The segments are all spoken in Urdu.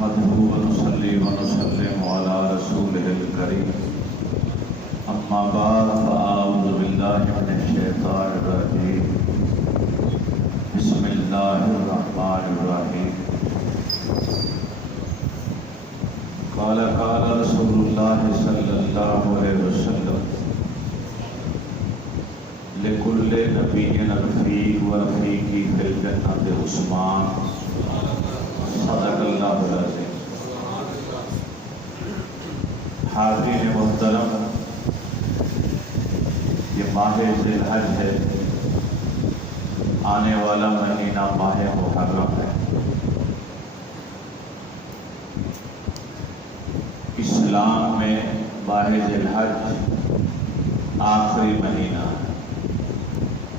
نحمده ونصلي ونسلم على رسوله الكريم اما بعد فاعوذ بالله من الشيطان الرجيم بسم الله الرحمن الرحيم قال رسول الله صلى الله عليه وسلم لكل نبي رفيق ورفيقي في الجنة عثمان صدق اللہ العظیم۔ حاضرین محترم، یہ ماہ ذی الحج ہے، آنے والا مہینہ ماہ محرم ہے۔ اسلام میں ماہ ذی الحج آخری مہینہ ہے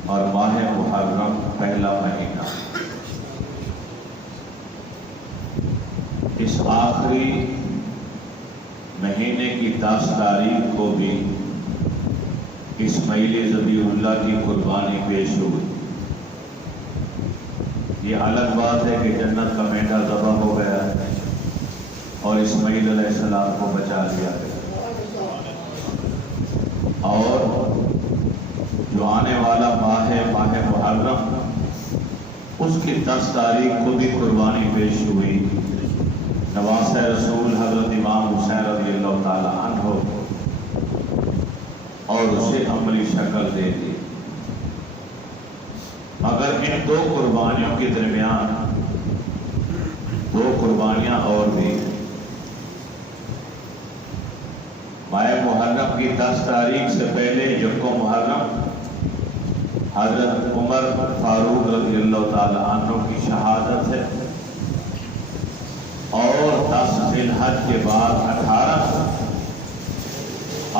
اور ماہ محرم پہلا مہینہ۔ اس آخری مہینے کی 10 تاریخ کو بھی اسماعیل ذبیح اللہ کی قربانی پیش ہوئی۔ یہ الگ بات ہے کہ جنت کا مینڈا ذبح ہو گیا ہے اور اسماعیل علیہ السلام کو بچا لیا گیا، اور جو آنے والا ماہ ہے ماہ محرم، اس کی 10 تاریخ کو بھی قربانی پیش ہوئی۔ نواسہ رسول حضرت امام حسین رضی اللہ تعالی عنہ، اور اسے عملی شکل دے دی۔ مگر ان 2 قربانیوں کے درمیان 2 قربانیاں اور بھی۔ ماہ محرم کی 10 تاریخ سے پہلے یکم محرم حضرت عمر فاروق رضی اللہ تعالی عنہ کی شہادت ہے، اور 10 ذی الحج کے بعد 18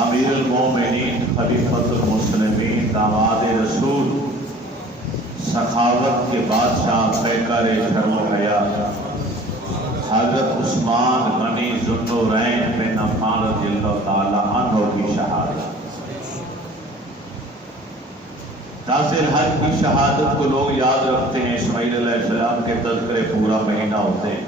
امیر المومنین خلیفۃ المسلمین داماد رسول سخاوت کے بادشاہ پیکر شرم و حیا حضرت عثمان غنی ذوالنورین بن عفان رضی اللہ تعالی عنہ کی شہادت۔ 10 ذی الحج کی شہادت کو لوگ یاد رکھتے ہیں، اسماعیل علیہ السلام کے تذکرے پورا مہینہ ہوتے ہیں،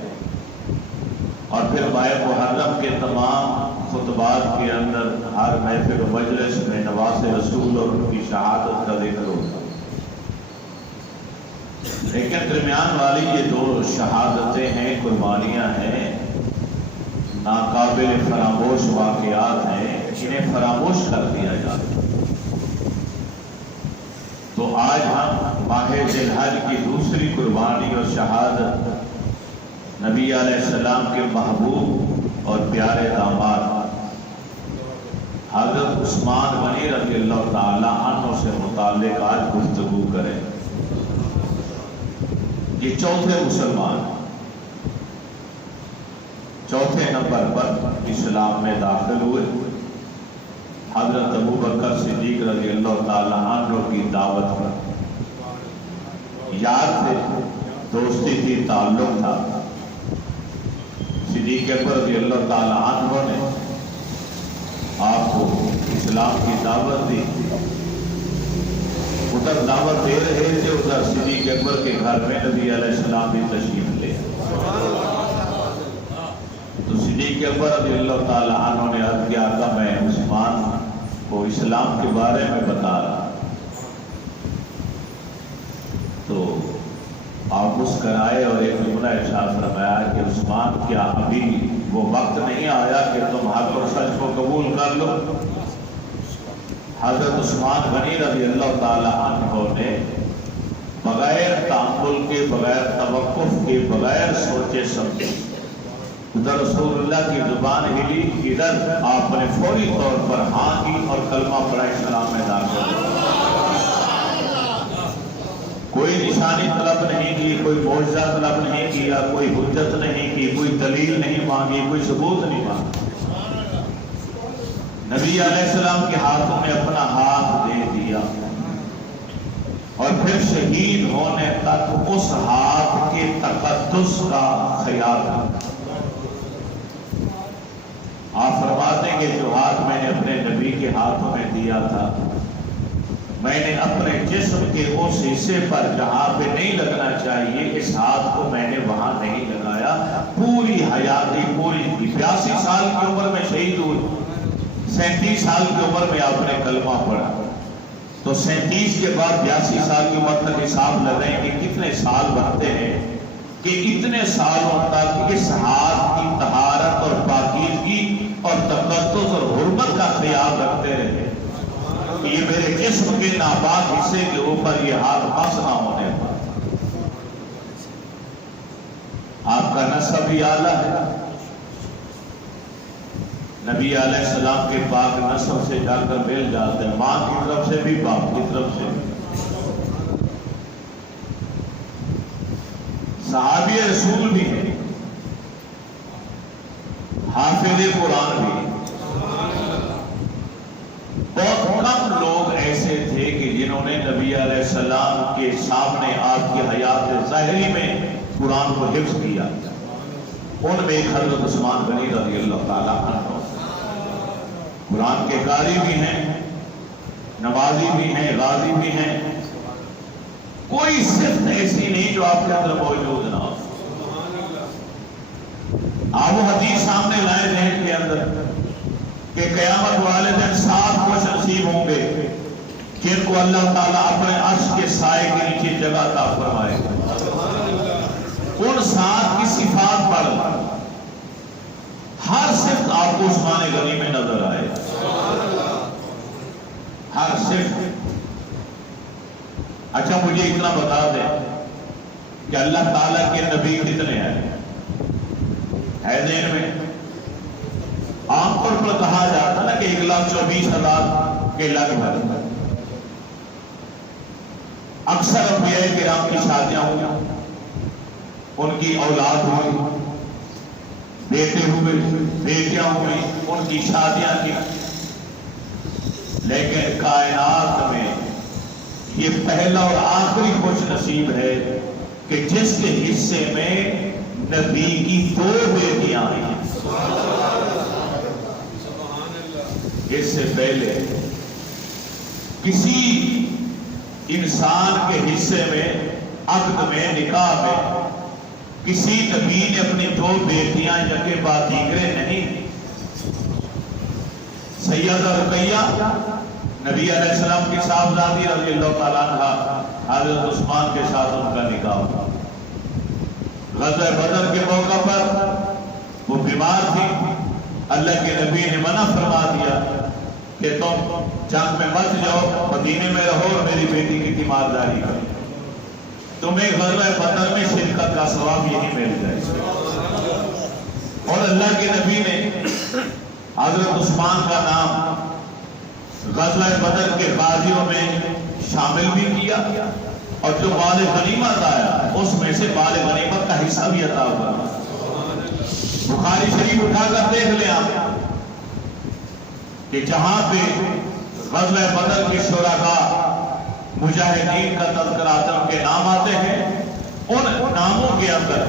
اور پھر ماہ محرم کے تمام خطبات کے اندر ہر محفل و مجلس میں نواز رسول اور ان کی شہادت کا ذکر ہوتا ہے۔ لیکن درمیان والی یہ 2 شہادتیں ہیں، قربانیاں ہیں، ناقابل فراموش واقعات ہیں، انہیں فراموش کر دیا جاتا ہے۔ تو آج ہم ماہ ذی الحج کی دوسری قربانی اور شہادت نبی علیہ السلام کے محبوب اور پیارے داماد حضرت عثمان غنی رضی اللہ تعالی عنہ سے متعلق آج گفتگو کریں۔ یہ 4تھے مسلمان، 4تھے نمبر پر اسلام میں داخل ہوئے۔ حضرت ابوبکر صدیق رضی اللہ تعالی عنہ کی دعوت پر، یار تھے، دوستی تھی، تعلق تھا۔ صدیق اکبر رضی اللہ تعالی عنہ نے آپ کو اسلام کی دعوت دی۔ ادھر دعوت دے رہے تھے، ادھر صدیق اکبر کے گھر میں نبی علیہ السلام بھی تشریف لے۔ تو صدیق اکبر رضی اللہ تعالی عنہ نے عرض کیا کہ میں عثمان کو اسلام کے بارے میں بتا رہا۔ تو آپ مسکرائے اور ایک جملہ ارشاد فرمایا کہ عثمان، کیا ابھی وہ وقت نہیں آیا کہ تم حق اور سچ کو قبول کر لو؟ حضرت عثمان غنی رضی اللہ تعالی عنہ نے بغیر تأمل کے، بغیر توقف کے، بغیر سوچے سمجھے، ادھر رسول اللہ کی زبان ہلی، ادھر آپ نے فوری طور پر ہاں کی اور کلمہ پڑھا، اسلام میں داخل ہو۔ کوئی نشانی طلب نہیں کی، کوئی معجزہ طلب نہیں کیا، کوئی حجت نہیں کی، کوئی دلیل نہیں مانگی، کوئی ثبوت نہیں مانگا۔ نبی علیہ السلام کے ہاتھوں میں اپنا ہاتھ دے دیا، اور پھر شہید ہونے تک اس ہاتھ کے تقدس کا خیال رکھا۔ آپ فرماتے ہیں کہ جو ہاتھ میں نے اپنے نبی کے ہاتھوں میں دیا تھا، میں نے اپنے جسم کے اس حصے پر جہاں پہ نہیں لگنا چاہیے اس ہاتھ کو میں نے وہاں نہیں لگایا، پوری حیاتی پوری کی، 82 سال کی عمر میں شہید ہوئے، 37 سال کی عمر میں آپ نے کلمہ پڑھا، تو 37 کے بعد 82 سال کی عمر تک حساب لگائیں کہ کتنے سال بنتے ہیں کہ اتنے سالوں تک اس ہاتھ کی طہارت اور پاکیزگی اور تقدس اور حرمت کا خیال رکھتے رہے کہ یہ میرے جسم کے ناپاک حصے کے اوپر یہ ہاتھ مس نہ ہونے پائے۔ آپ کا نسب بھی اعلیٰ ہے، نبی علیہ السلام کے پاک نسب سے جا کر مل جاتے ہیں، ماں کی طرف سے بھی باپ کی طرف سے بھی۔ صحابی رسول بھی ہیں، حافظ قرآن بھی ہیں۔ بہت کم لوگ ایسے تھے کہ جنہوں نے نبی علیہ السلام کے سامنے آپ کی حیات ظاہری میں قرآن کو حفظ کیا۔ ان میں حضرت عثمان غنی رضی اللہ تعالیٰ عنہ قرآن کے قاری بھی ہیں، نمازی بھی ہیں، غازی بھی ہیں، کوئی صفت ایسی نہیں جو آپ کے اندر موجود نہ ہو۔ آپ وہ حدیث سامنے لائے ذہن کے اندر کہ قیامت والے دن 7 خوش نصیب ہوں گے جن کو اللہ تعالیٰ اپنے عرش کے سائے کے نیچے جگہ عطا فرمائے گا۔ ان 7 کی صفات پڑھ ہر صفت آپ کو عثمان غنی میں نظر آئے، ہر صفت۔ اچھا مجھے اتنا بتا دیں کہ اللہ تعالیٰ کے نبی کتنے ہیں؟ ہے ذہن میں؟ عام طور پر کہا جاتا نا کہ 1,24,000 کے لگ بھگ۔ اکثر انبیاء کرام کی شادیاں ہوئی، ان کی اولاد ہوئی، بیٹے ہوئے، بیٹیاں ہوئی، ان کی شادیاں کی، لیکن کائنات میں یہ پہلا اور آخری خوش نصیب ہے کہ جس کے حصے میں نبی کی 2 بیٹیاں آئی ہیں۔ اس سے پہلے کسی انسان کے حصے میں عقد میں، نکاح میں کسی نبی نے اپنی 2 بیٹیاں یکے بعد دیگرے نہیں۔ سیدہ رقیہ نبی علیہ السلام کی صاحبزادی رضی اللہ تعالیٰ عنہ، حضرت عثمان کے ساتھ ان کا نکاح ہوا۔ غزوہ بدر کے موقع پر وہ بیمار تھی، اللہ کے نبی نے منع فرما دیا کہ تم جنگ میں مت جاؤ، مدینے میں رہو اور میری بیٹی کی تیمارداری کرو، تمہیں غزوہ بدر میں شرکت کا ثواب یہی مل جائے۔ اور اللہ کے نبی نے حضرت عثمان کا نام غزوہ بدر کے غازیوں میں شامل بھی کیا، اور جو مال غنیمت آیا اس میں سے مال غنیمت کا حصہ بھی عطا ہوا۔ بخاری شریف اٹھا کر دیکھ لیں آپ کہ جہاں پہ غزوہ بدر کے شرکاء مجاہدین کا تذکرہ آتا ہے، ان کے نام آتے ہیں، ان ناموں کے اندر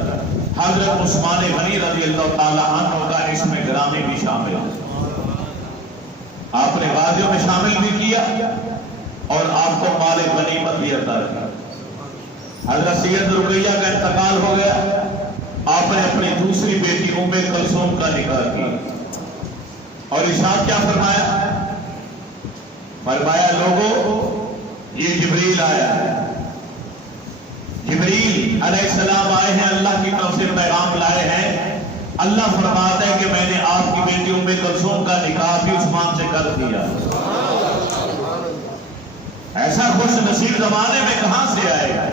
حضرت عثمان غنی رضی اللہ تعالیٰ عنہ کا اسم گرامی بھی شامل ہے۔ آپ نے غازیوں میں شامل بھی کیا اور آپ کو مال غنیمت بھی عطا کیا۔ حضرت سید رقیہ کا انتقال ہو گیا، آپ نے اپنی دوسری بیٹی ام کلثوم کا نکاح کیا، اور ارشاد کیا فرمایا؟ فرمایا لوگوں یہ جبریل آیا ہے، جبریل علیہ السلام آئے ہیں، اللہ کی طرف سے پیغام لائے ہیں، اللہ فرماتا ہے کہ میں نے آپ کی بیٹی ام کلثوم کا نکاح بھی عثمان سے کر دیا۔ ایسا خوش نصیب زمانے میں کہاں سے آئے گا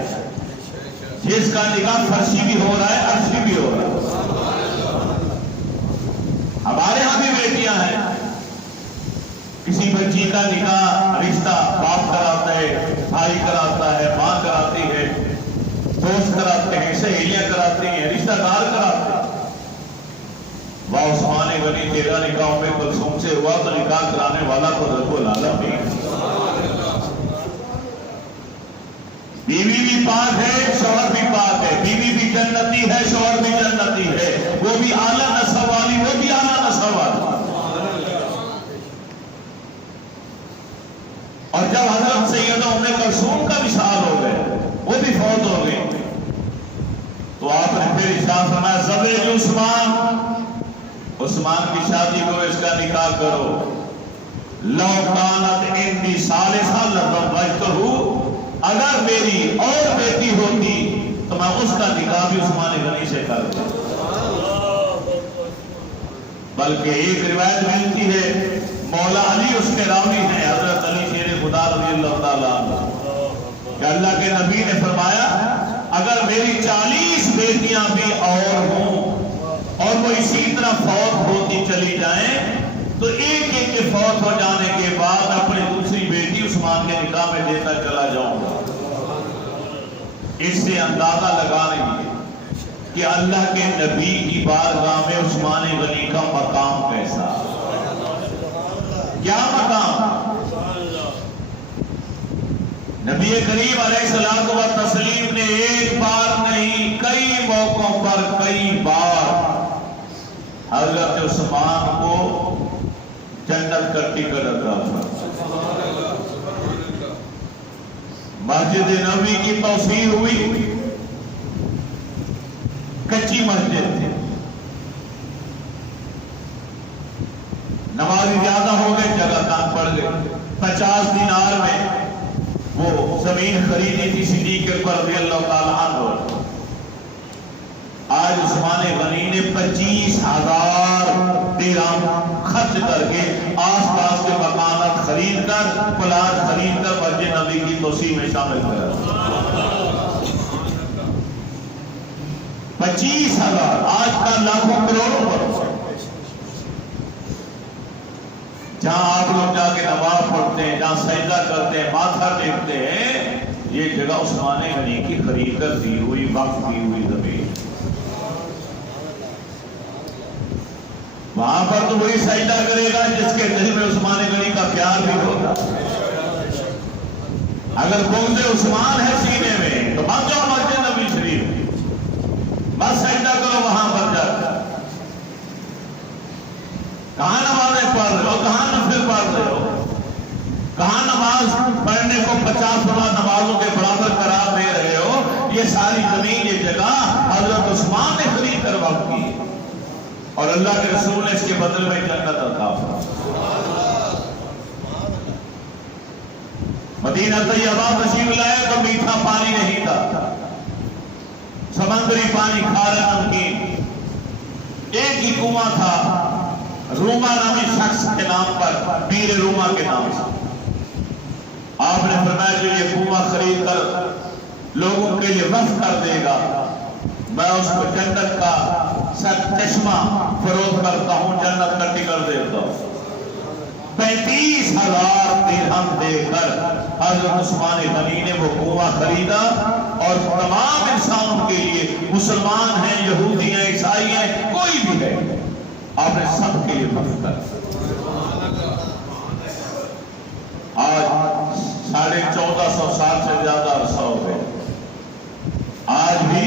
جس کا نکاح فرشی بھی ہو رہا ہے، عرشی بھی ہو رہا ہے۔ ہمارے ہاں بھی بیٹیاں ہیں، کسی بچی کا نکاح رشتہ باپ کراتا ہے، بھائی کراتا ہے، ماں کراتی ہے، دوست کراتے ہیں، سہیلیاں کراتی ہیں، رشتہ دار کراتے ہیں۔ واہ عثمان غنی تیرا نکاح ام کلثوم سے ہوا تو نکاح کرانے والا تو رب العالمین۔ بیوی بھی پاک ہے، شوہر بھی پاک ہے، بیوی بھی جنتی ہے، شوہر بھی جنتی ہے، وہ بھی اعلیٰ نسب والی، وہ بھی اعلیٰ نسب والی۔ اور جب حضرت سیدہ ام کلثوم کا وصال ہو گئے، وہ بھی فوت ہو گئی، تو آپ نے پھر ارشاد فرمایا زوج عثمان عثمان کی شادی کرو، اس کا نکاح کرو. لو کانت عندی ثالثہ لزوجتہ، اگر میری اور بیٹی ہوتی تو میں اس کا نکاح بھی عثمان غنی سے کرتا. بلکہ ایک روایت ملتی ہے، مولا علی اس کے راوی ہیں، حضرت علی شیر خدا رضی اللہ تعالیٰ عنہ، کہ اللہ کے نبی نے فرمایا اگر میری 40 بیٹیاں بھی اور ہوں اور وہ اسی طرح فوت ہوتی چلی جائیں تو ایک ایک کے فوت ہو جانے کے بعد اپنی دوسری بیٹی عثمان کے نکاح میں دیتا چلا جاؤں گا. اس سے اندازہ لگا رہی ہے کہ اللہ کے نبی کی بارگاہ میں عثمان غنی کا مقام کیسا، کیا مقام. نبی کریم علیہ الصلوۃ والتسلیم نے ایک بار نہیں کئی موقعوں پر کئی بار حضرت عثمان کو جنت کا ٹکٹ عطا فرمایا. مسجد نبوی کی توسیع ہوئی، کچی مسجد تھی، نمازی زیادہ ہو گئے، جگہ تنگ پڑ گئی. 50 دینار میں وہ زمین خریدی تھی صدیق اکبر رضی اللہ تعالیٰ عنہ. آج عثمان غنی نے 25,000 درہم خرچ کر کے آس پاس کے مکانات خرید کر پلاٹ خرید کر مسجد نبوی کی توسیع میں شامل کر. 25,000 آج کا لاکھوں کروڑوں پر. جہاں آپ لوگ جا کے نماز پڑھتے ہیں، جہاں سجدہ کرتے ہیں، ماتھا ٹیکتے ہیں، یہ جگہ عثمان غنی کی خرید کر دی ہوئی وقف دی ہوئی زمین. وہاں پر تو وہی سجدہ کرے گا جس کے دل میں عثمان غنی کا پیار بھی ہوگا. اگر بغض عثمان ہے سینے میں تو مت جاؤ مسجد نبوی شریف، مت سجدہ کرو وہاں پر جا کر. کہاں نمازیں پڑھ رہے ہو، کہاں نفل پڑھ رہے ہو، کہاں نماز پڑھنے کو 50 نمازوں کے برابر قرار دے رہے ہو. یہ ساری زمین، یہ جگہ حضرت عثمان نے خرید کر وقف کی اور اللہ کے رسول نے اس کے بدل میں جنت عطا فرمائی. مدینہ طیبہ تشریف لائے تو میٹھا پانی نہیں تھا، سمندری پانی کھارا نمکین. ایک ہی کنواں تھا، روما نامی شخص کے نام پر، پیر روما کے نام سے. آپ نے فرمایا کہ یہ کنواں خرید کر لوگوں کے لیے وقف کر دے گا، میں اس کو جنت کا چشمہ فروخت کرتا ہوں، جنت کا ٹکٹ دیتا ہوں. 35,000 درہم دے کر حضرت عثمان غنی نے وہ کنواں خریدا اور تمام انسانوں کے لیے، مسلمان ہیں، یہودی ہیں، عیسائی ہیں، کوئی بھی ہے، آپ نے سب کے لیے وقف کر. آج 1450 سال سے زیادہ عرصہ ہو گئے، آج بھی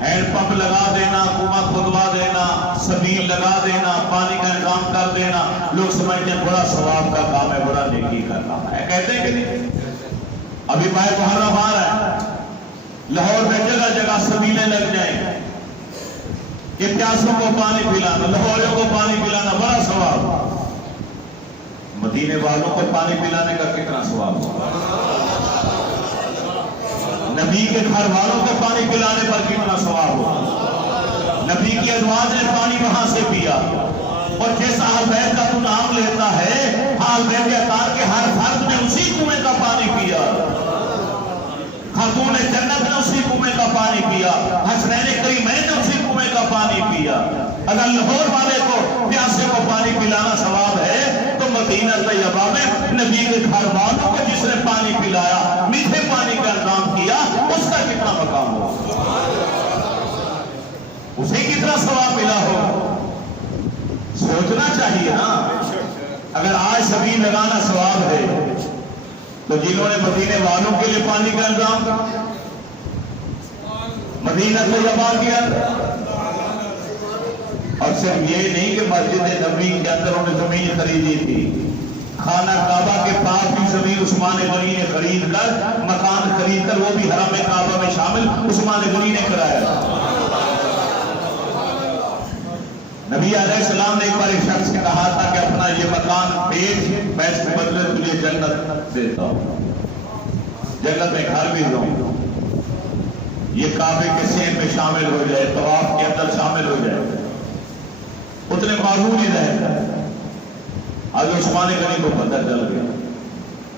ہینڈ پمپ لگا دینا، کنواں کھدوا دینا، سبیل لگا دینا، پانی کا انتظام کر دینا، لوگ سمجھتے ہیں بڑا ثواب کا کام ہے، بڑا نیکی کا کام ہے. کہتے ہیں کہ نہیں؟ ابھی ماہ محرم آ رہا ہے، لاہور میں جگہ جگہ سبیلیں لگ جائیں کہ پیاسوں کو پانی پلانا، لاہوریوں کو پانی پلانا، بڑا ثواب. مدینے والوں کو پانی پلانے کا کتنا ثواب ہوا، نبی کے گھر والوں کو پانی پلانے پر کتنا ثواب ہوا. نبی کی ازواج نے پانی وہاں سے پیا، اور جس اہل بیت کا تو نام لیتا ہے، اہل بیت اطہار کے ہر فرد نے اسی کنویں کا پانی پیا. خاتون جنت نے اسی کنویں کا پانی پیا، حسنین کریمین نے اسی کنویں کا پانی پیا. اگر لاہور والے کو پیاسے کو پانی پلانا ثواب ہے تو مدینہ طیبہ میں نبی کے گھر والوں کو جس نے پانی پلایا، میٹھے پانی کا انتظام کیا، اس کا کتنا مقام ہو، اسے کتنا ثواب ملا ہو. سوچنا چاہیے نا. اگر آج سبیل لگانا ثواب ہے تو جنہوں نے مدینے والوں کے لیے پانی کا انتظام کیا، مدینہ طیبہ کیا، اور صرف یہ نہیں کہ مسجد نبوی کے اندر انہوں نے زمین خریدی تھی، خانہ کعبہ کے پاس بھی زمین عثمان غنی نے خرید کر، مکان خرید کر وہ بھی حرم کعبہ میں شامل عثمان غنی نے کرایا. نبی علیہ السلام نے ایک بار ایک شخص سے کہا تھا کہ اپنا یہ مکان بیچ، میں اس کے بدلے تجھے جنت دیتا ہوں، جنت میں گھر بھی دوں، یہ کعبے کے سین میں شامل ہو جائے، طواف کے اندر شامل ہو جائے۔ اتنے معذور ہی رہ گئے۔ آج عثمان غنی کو پتہ چل گیا،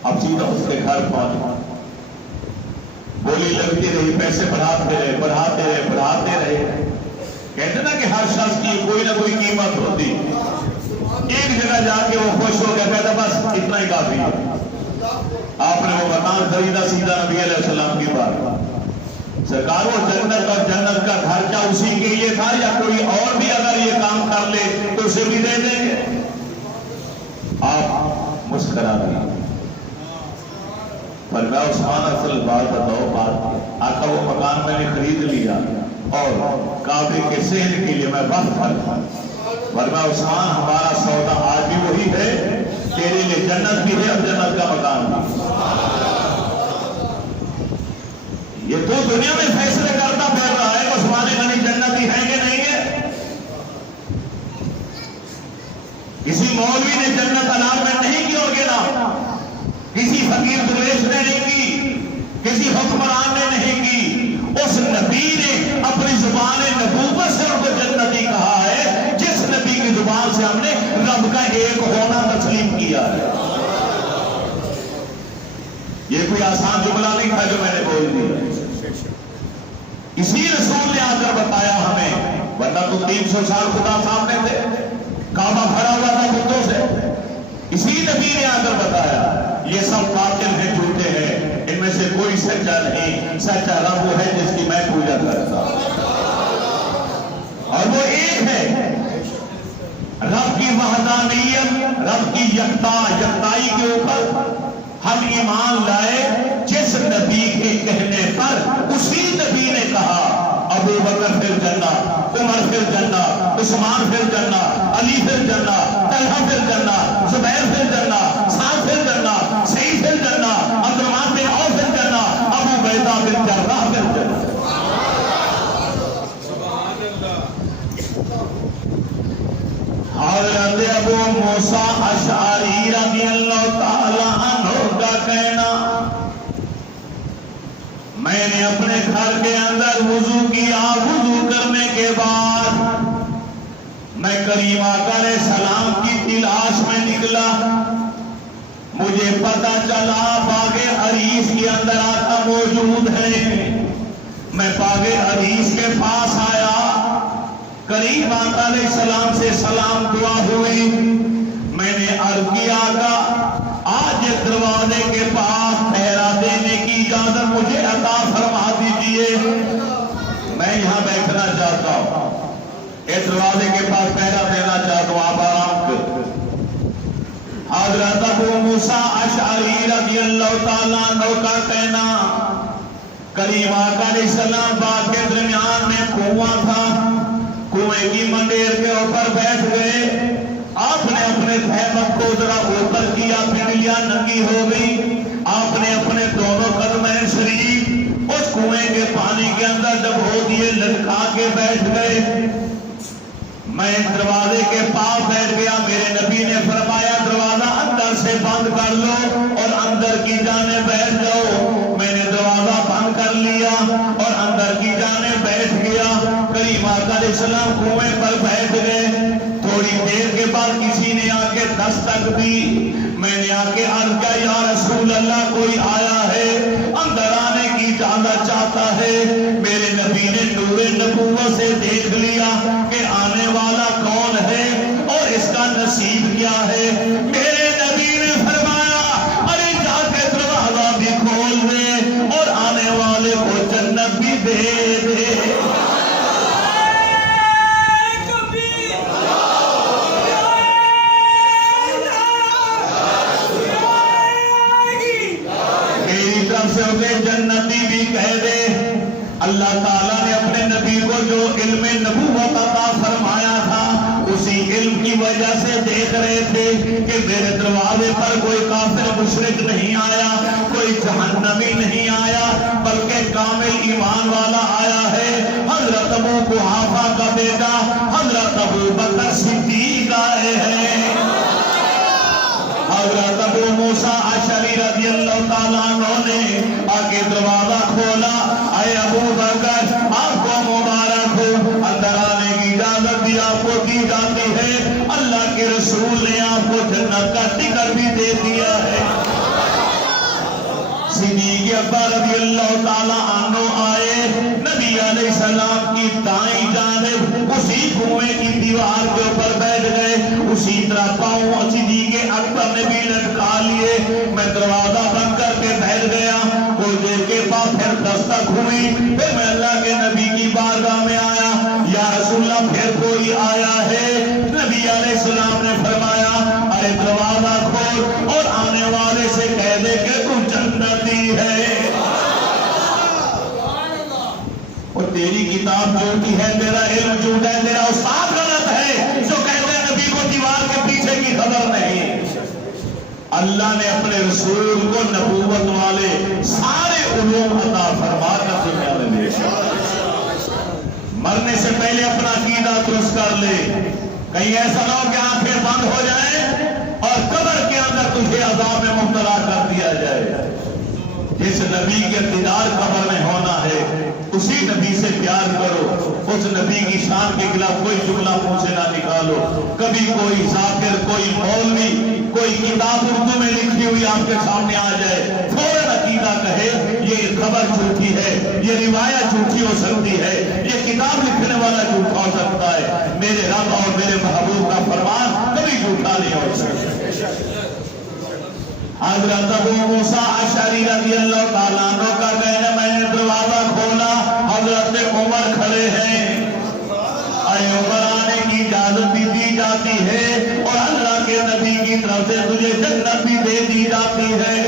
اب سیدھا اس کے گھر پہنچا، بولی لگتی رہی، پیسے بڑھاتے رہے بڑھاتے رہے بڑھاتے رہے۔ کہتے نا کہ ہر شخص کی کوئی نہ کوئی قیمت ہوتی، ایک جگہ جا کے وہ خوش ہو گیا، کہتا بس اتنا ہی کافی ہے۔ آپ نے وہ مکان خریدا، سیدھا نبی علیہ السلام کی بات، سرکار وہ جنت اور جنت کا گھر کیا اسی کے لیے تھا یا کوئی اور بھی اگر یہ کام کر لے تو اسے بھی دے دیں گے؟ آپ مسکرا دیں۔ پر میں عثمان اصل بات بتاؤ، بات آقا وہ مکان میں نے خرید لیا اور کعبے کے صحن کے لیے میں وقت کرتا ہوں، ورنہ عثمان ہمارا سودا آج بھی وہی ہے، تیرے لیے جنت بھی ہے اور جنت کا مکان بھی۔ یہ تو دنیا میں فیصلے کرتا پھر رہا ہے کہ عثمان غنی جنتی ہے کہ نہیں ہے۔ کسی مولوی نے جنت اناؤنسمنٹ نہیں کی اور گنا، کسی فقیر درویش نے نہیں کی، کسی حکمران نے نہیں کی، اس نبی نے اپنی زبان نبوت سے ان کو جنتی کہا ہے، جس نبی کی زبان سے ہم نے رب کا ایک ہونا تسلیم کیا ہے۔ یہ کوئی آسان جملہ نہیں تھا جو میں نے بول دیا، اسی رسول نے آ کر بتایا ہمیں، ورنہ تو 300 سال خدا سامنے تھے، کعبہ بھرا ہوا تھا بتوں سے، اسی نبی نے آ کر بتایا یہ سب باطل ہیں، جھوٹے ہیں، ان میں سے کوئی سچا نہیں، سچا رب وہ ہے جس کی میں پوجا کرتا ہوں، اور وہ ایک ہے۔ رب کی وحدانیت، رب کی یکتائی کے اوپر ہم ایمان لائے، جس نبی کے کہنے پر اسی نبی نے کہا ابو بکر فی الجنہ، عمر فی الجنہ، عثمان فی الجنہ، علی فی الجنہ، طلحہ فی الجنہ، زبیر فی الجنہ، سعد فی الجنہ، سعید فی الجنہ، عبد الرحمن بن عوف فی الجنہ، ابو عبیدہ بن جراح فی الجنہ۔ حضرت ابو موسیٰ اشعری رضی اللہ تعالی عنہ کا کہنا، میں نے اپنے گھر کے اندر وضو کیا، وضو کرنے کے بعد میں کریم آقا علیہ السلام کی تلاش میں نکلا، مجھے پتہ چلا باغ عریس کے اندر آقا موجود ہے، میں باغ عریس کے پاس آیا، کریم آقا علیہ السلام سے سلام دعا ہوئی، میں نے عرض کیا آقا آج دروازے کے پاس پہرا دینے کی اجازت مجھے عطا فرما دیجئے، میں یہاں بیٹھنا چاہتا ہوں، اس دروازے کے پاس پہرا دینا چاہتا ہوں، آپ آرام کریں۔ حضرت ابو موسیٰ اشعری رضی اللہ تعالیٰ عنہ کا کہنا، کریم آقا علیہ السلام باغ کے درمیان میں کنواں تھا، کنویں کی منڈیر کے اوپر بیٹھ گئے، آپ نے اپنے تہمت کو ذرا اوپر کیا، پنڈلیاں ننگی ہو گئی، آپ نے اپنے دونوں قدمین شریف اس کنویں کے پانی کے اندر جب ہو دیے لٹکا کے بیٹھ گئے، میں دروازے کے پاس بیٹھ گیا، میرے نبی نے فرمایا دروازہ اندر سے بند کر لو اور اندر کی جانب بیٹھ جاؤ، میں نے دروازہ بند کر لیا اور اندر کی جانب بیٹھ گیا، کریم آقا علیہ السلام کنویں پر بیٹھ گئے، تھوڑی دیر کے بعد کسی نے آ کے دستک دی، میں نے آ کے عرض کیا یا رسول اللہ کوئی آیا ہے، اندر آنے کی اجازت چاہتا ہے، میرے نبی نے نور نبوت سے دیکھ لیا کہ آنے والا کون ہے اور اس کا نصیب کیا ہے، میرے نبی نے فرمایا ارے جا کے دروازہ بھی کھول دے اور آنے والے کو جنت بھی دے دے۔ جنتی بھی کہہ دے، اللہ تعالیٰ نے اپنے نبی کو جو علم نبوت عطا فرمایا تھا اسی علم کی وجہ سے دیکھ رہے تھے کہ میرے دروازے پر کوئی کافر مشرک نہیں آیا، کوئی جہنمی نہیں آیا، بلکہ کامل ایمان والا آیا ہے، حضرت ابو قحافہ کا بیٹا حضرت ابو بکر اشعری رضی اللہ تعالیٰ عنہ نے آگے دروازہ کھولا، اے ابو بکر آپ کو مبارک ہو، اندر آنے کی اجازت بھی آپ کو دی جاتی ہے، اللہ کے رسول نے آپ کو جنت کا ٹکٹ بھی دے دیا ہے۔ صدیق اکبر رضی اللہ تعالیٰ عنہ آئے، نبی علیہ السلام کی دائیں جانب اسی کنویں کی دیوار کے اوپر بیٹھ گئے، اسی طرح پاؤں صدیق اکبر نے بھی لٹکا لیے۔ میں دروازہ بند کر کے بیٹھ گیا، کچھ دیر کے بعد پھر دستک ہوئی، پھر میں اللہ کے نبی کی بارگاہ میں آیا، یا رسول اللہ پھر کوئی آیا ہے؟ نبی علیہ السلام نے فرمایا ارے دروازہ کھول اور آنے والے سے کہہ دے کہ تو جنتی ہے، اور تیری کتاب جھوٹی ہے، تیرا علم جھوٹ ہے، تیرا استاد غلط ہے جو کہتے ہیں نبی کو دیوار کے پیچھے کی خبر نہیں۔ اللہ نے اپنے رسول کو نبوت والے سارے علوم عطا فرما کر دنیا میں بھیجا۔ مرنے سے پہلے اپنا عقیدہ درست کر لے، کہیں ایسا نہ ہو کہ آنکھیں بند ہو جائیں اور قبر کے اندر تجھے عذاب میں مبتلا کر دیا جائے۔ جس نبی کے دیدار قبر میں ہونا ہے اسی نبی سے پیار کرو، اس نبی کی شان کے خلاف کوئی جملہ منہ سے نہ نکالو۔ کبھی کوئی ذاکر، کوئی مولوی، کوئی کتاب اردو میں لکھی ہوئی آپ کے سامنے آ جائے، فوراً عقیدہ کہے یہ خبر جھوٹی ہے، یہ روایت جھوٹی ہو سکتی ہے، یہ کتاب لکھنے والا جھوٹا ہو سکتا ہے، میرے رب اور میرے محبوب کا فرمان کبھی جھوٹا نہیں ہو سکتا۔ حضرت ابو موسیٰ اشعری رضی اللہ تعالیٰ عنہ کا کہنا، میں نے دروازہ کھولا، حضرت عمر کھڑے ہیں، اے عمر آنے کی اجازت بھی دی جاتی ہے اور اللہ کے نبی کی طرف سے تجھے جنت بھی دے دی جاتی ہے۔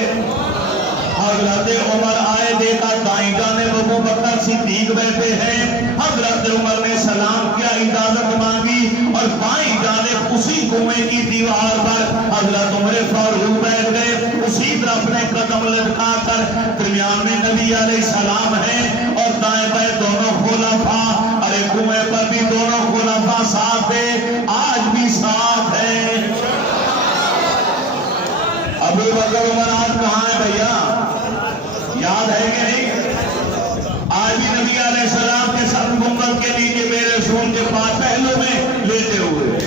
حضرت عمر آئے، دیکھا دائیں جانب ابو بکر صدیق بیٹھے ہیں، حضرت عمر نے سلام کیا، اجازت مانگی اور بائیں جانب اسی کنویں کی دیوار پر حضرت عمر فاروق بیٹھ گئے، اسی طرح اپنے قدم لٹکا کر، درمیان میں نبی علیہ السلام ہیں اور دائیں بائیں دونوں خلفاء، ارے کنویں پر بھی دونوں خلفاء ساتھ تھے، آج بھی ساتھ ہیں۔ ابو بکر عمر آج کہاں ہے بھیا؟ یاد ہے کہ نہیں؟ آج بھی نبی علیہ السلام کے سر گنبد کے نیچے میرے رسول کے پاس پہلو میں لیٹے ہوئے،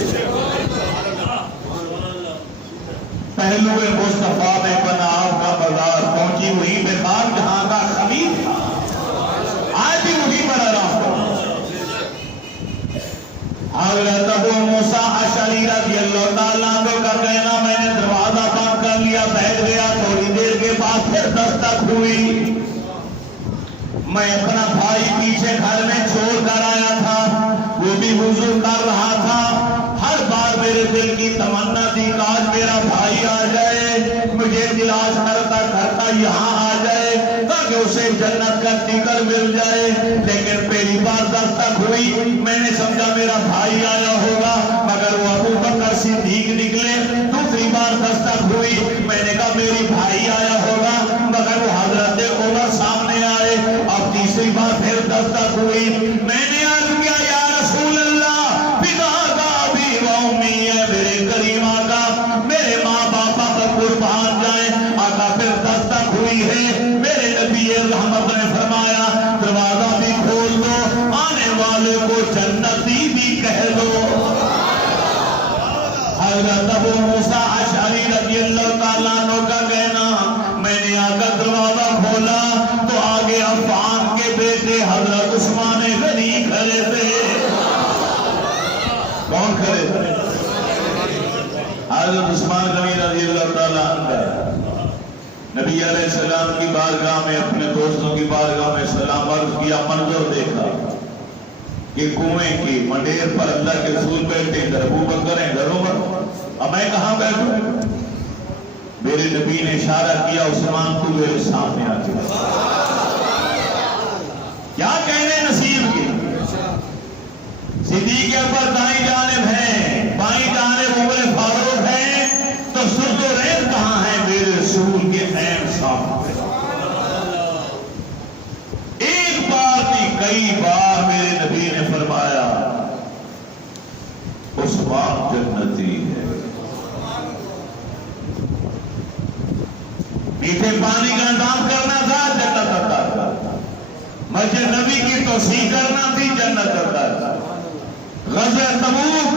پہلو مصطفیٰ میں بنا آپ کا بازار، پہنچی وہی بخار جہاں کا خمیر تھا، آج بھی وہی پر آرام کرو۔ حضرت ابو موسیٰ اشعری رضی اللہ تعالیٰ عنہ کا کہنا، میں نے دروازہ بند کر لیا، بیٹھ گیا، تھوڑی دیر کے بعد پھر دستک ہوئی، میں اپنا بھائی پیچھے گھر میں چھوڑ کر آیا تھا، وہ بھی وضو کر رہا تھا، ہر بار میرے دل کی تمنا تھی کاش میرا بھائی آ جائے، مجھے تلاش کرتا کرتا یہاں آ جائے تاکہ اسے جنت کا ٹکٹ مل جائے، لیکن پہلی بار دستک ہوئی، میں نے سمجھا میرا بھائی آیا ہوگا، مگر وہ ابو بکر صدیق نکلے۔ دوسری بار دستک ہوئی، میں نے کہا میری بھائی آیا ہوگا، مگر وہ حضرت عمر سامنے آئے۔ اب تیسری بار پھر دستک ہوئی، میں نے عرض کیا یا رسول اللہ فدا کا بھی ومی ہے، میرے کریم آقا میرے ماں باپا پر قربان جائیں۔ آقا پھر دستک ہوئی ہے، میرے نبی رحمت نے فرمایا دروازہ بھی کھول دو، آنے والے کو جنتی بھی کہہ دو۔ حضرت ابو موسیٰ اشعری رضی اللہ تعالیٰ عنہ کا کہنا، میں نے آ کر دروازہ کھولا تو آگے عفان کے بیٹے حضرت عثمان غنی کھڑے تھے۔ کون کھڑے تھے؟ حضرت عثمان غنی رضی اللہ تعالیٰ عنہ نبی علیہ السلام کی بارگاہ میں، اپنے دوستوں کی بارگاہ میں سلام عرض کیا، منظر دیکھا کہ کنویں کی منڈیر پر اللہ کے رسول بیٹھے، ادھر ابو بکر ہیں، ادھر عمر، اب میں کہاں بیٹھوں؟ میرے نبی نے اشارہ کیا عثمان تو میرے سامنے آ گیا۔ کیا کہنے نصیب کی؟ صدیق اکبر دائیں جانب ہیں، بائیں جانب عمر فاروق ہیں، تو سرد و ریت کہاں ہے؟ میرے رسول کے عین سامنے۔ ایک بار نہیں کئی بار میرے نبی نے فرمایا عثمان جنتی ہے۔ میٹھے پانی کا انتظام کرنا تھا، جنت عطا تھا۔ مسجد نبی کی توسیع کرنا تھی، جنت عطا تھا۔ غزوہ تبوک